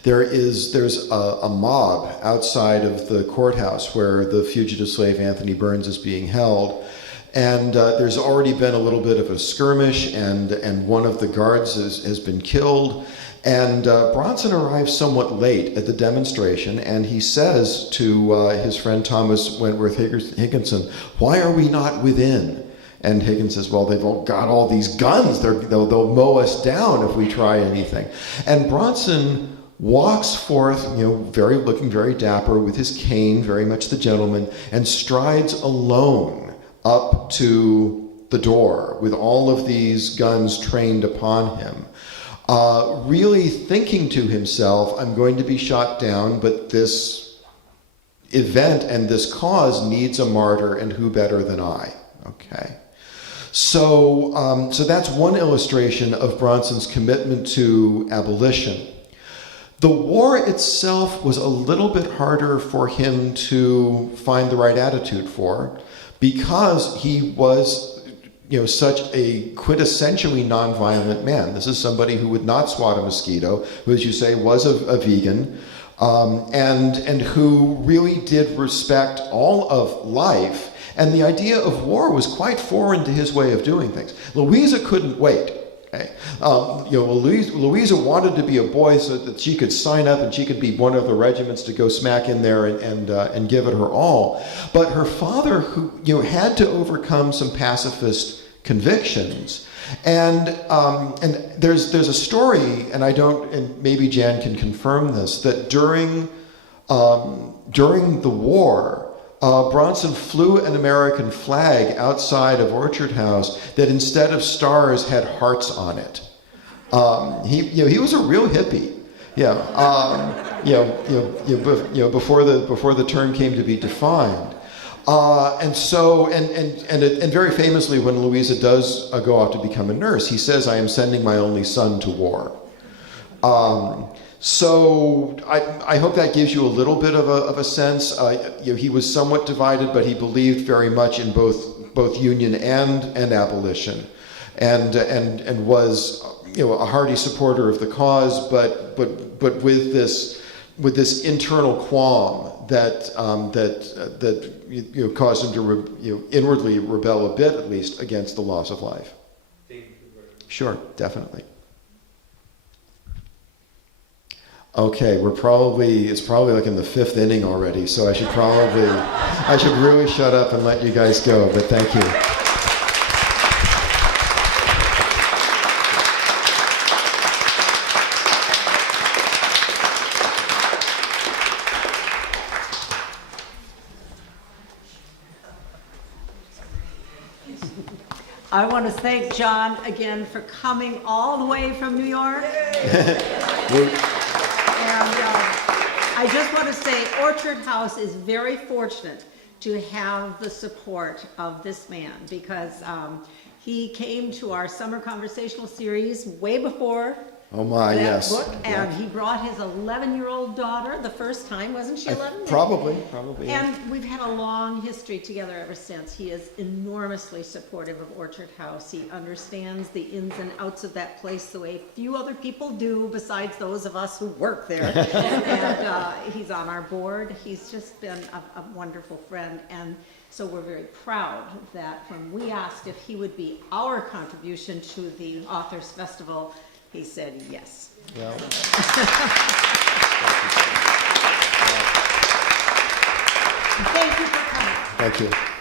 there's a mob outside of the courthouse where the fugitive slave Anthony Burns is being held. And there's already been a little bit of a skirmish, and one of the guards has been killed. And Bronson arrives somewhat late at the demonstration, and he says to his friend Thomas Wentworth Higginson, "Why are we not within?" And Higgins says, well, they've all got all these guns. They'll mow us down if we try anything. And Bronson walks forth, looking very dapper with his cane, very much the gentleman, and strides alone up to the door with all of these guns trained upon him. Really thinking to himself, I'm going to be shot down, but this event and this cause needs a martyr, and who better than I? Okay. So that's one illustration of Bronson's commitment to abolition. The war itself was a little bit harder for him to find the right attitude for, because he was such a quintessentially nonviolent man. This is somebody who would not swat a mosquito, who, as you say, was a vegan, and who really did respect all of life. And the idea of war was quite foreign to his way of doing things. Louisa couldn't wait. Okay? Louisa wanted to be a boy so that she could sign up and she could be one of the regiments to go smack in there and give it her all. But her father, who had to overcome some pacifist convictions, and there's a story, and maybe Jan can confirm this, that during the war, Bronson flew an American flag outside of Orchard House that instead of stars had hearts on it. He was a real hippie. Before the term came to be defined. And very famously, when Louisa does go off to become a nurse, he says, "I am sending my only son to war." So I hope that gives you a little bit of a sense. He was somewhat divided, but he believed very much in both union and abolition, and was a hearty supporter of the cause, but with this internal qualm that caused him to inwardly rebel a bit, at least, against the loss of life. Sure, definitely. Okay, it's probably like in the 5th inning already, so I should really shut up and let you guys go, but thank you. I want to thank John again for coming all the way from New York. I just want to say Orchard House is very fortunate to have the support of this man, because he came to our summer conversational series way before Oh my, that yes. book, and he brought his 11-year-old daughter the first time, wasn't she 11? Probably. Yeah. And we've had a long history together ever since. He is enormously supportive of Orchard House. He understands the ins and outs of that place the way few other people do besides those of us who work there. And he's on our board. He's just been a wonderful friend. And so we're very proud that when we asked if he would be our contribution to the Authors Festival, he said yes. Well. Thank you for coming. Thank you.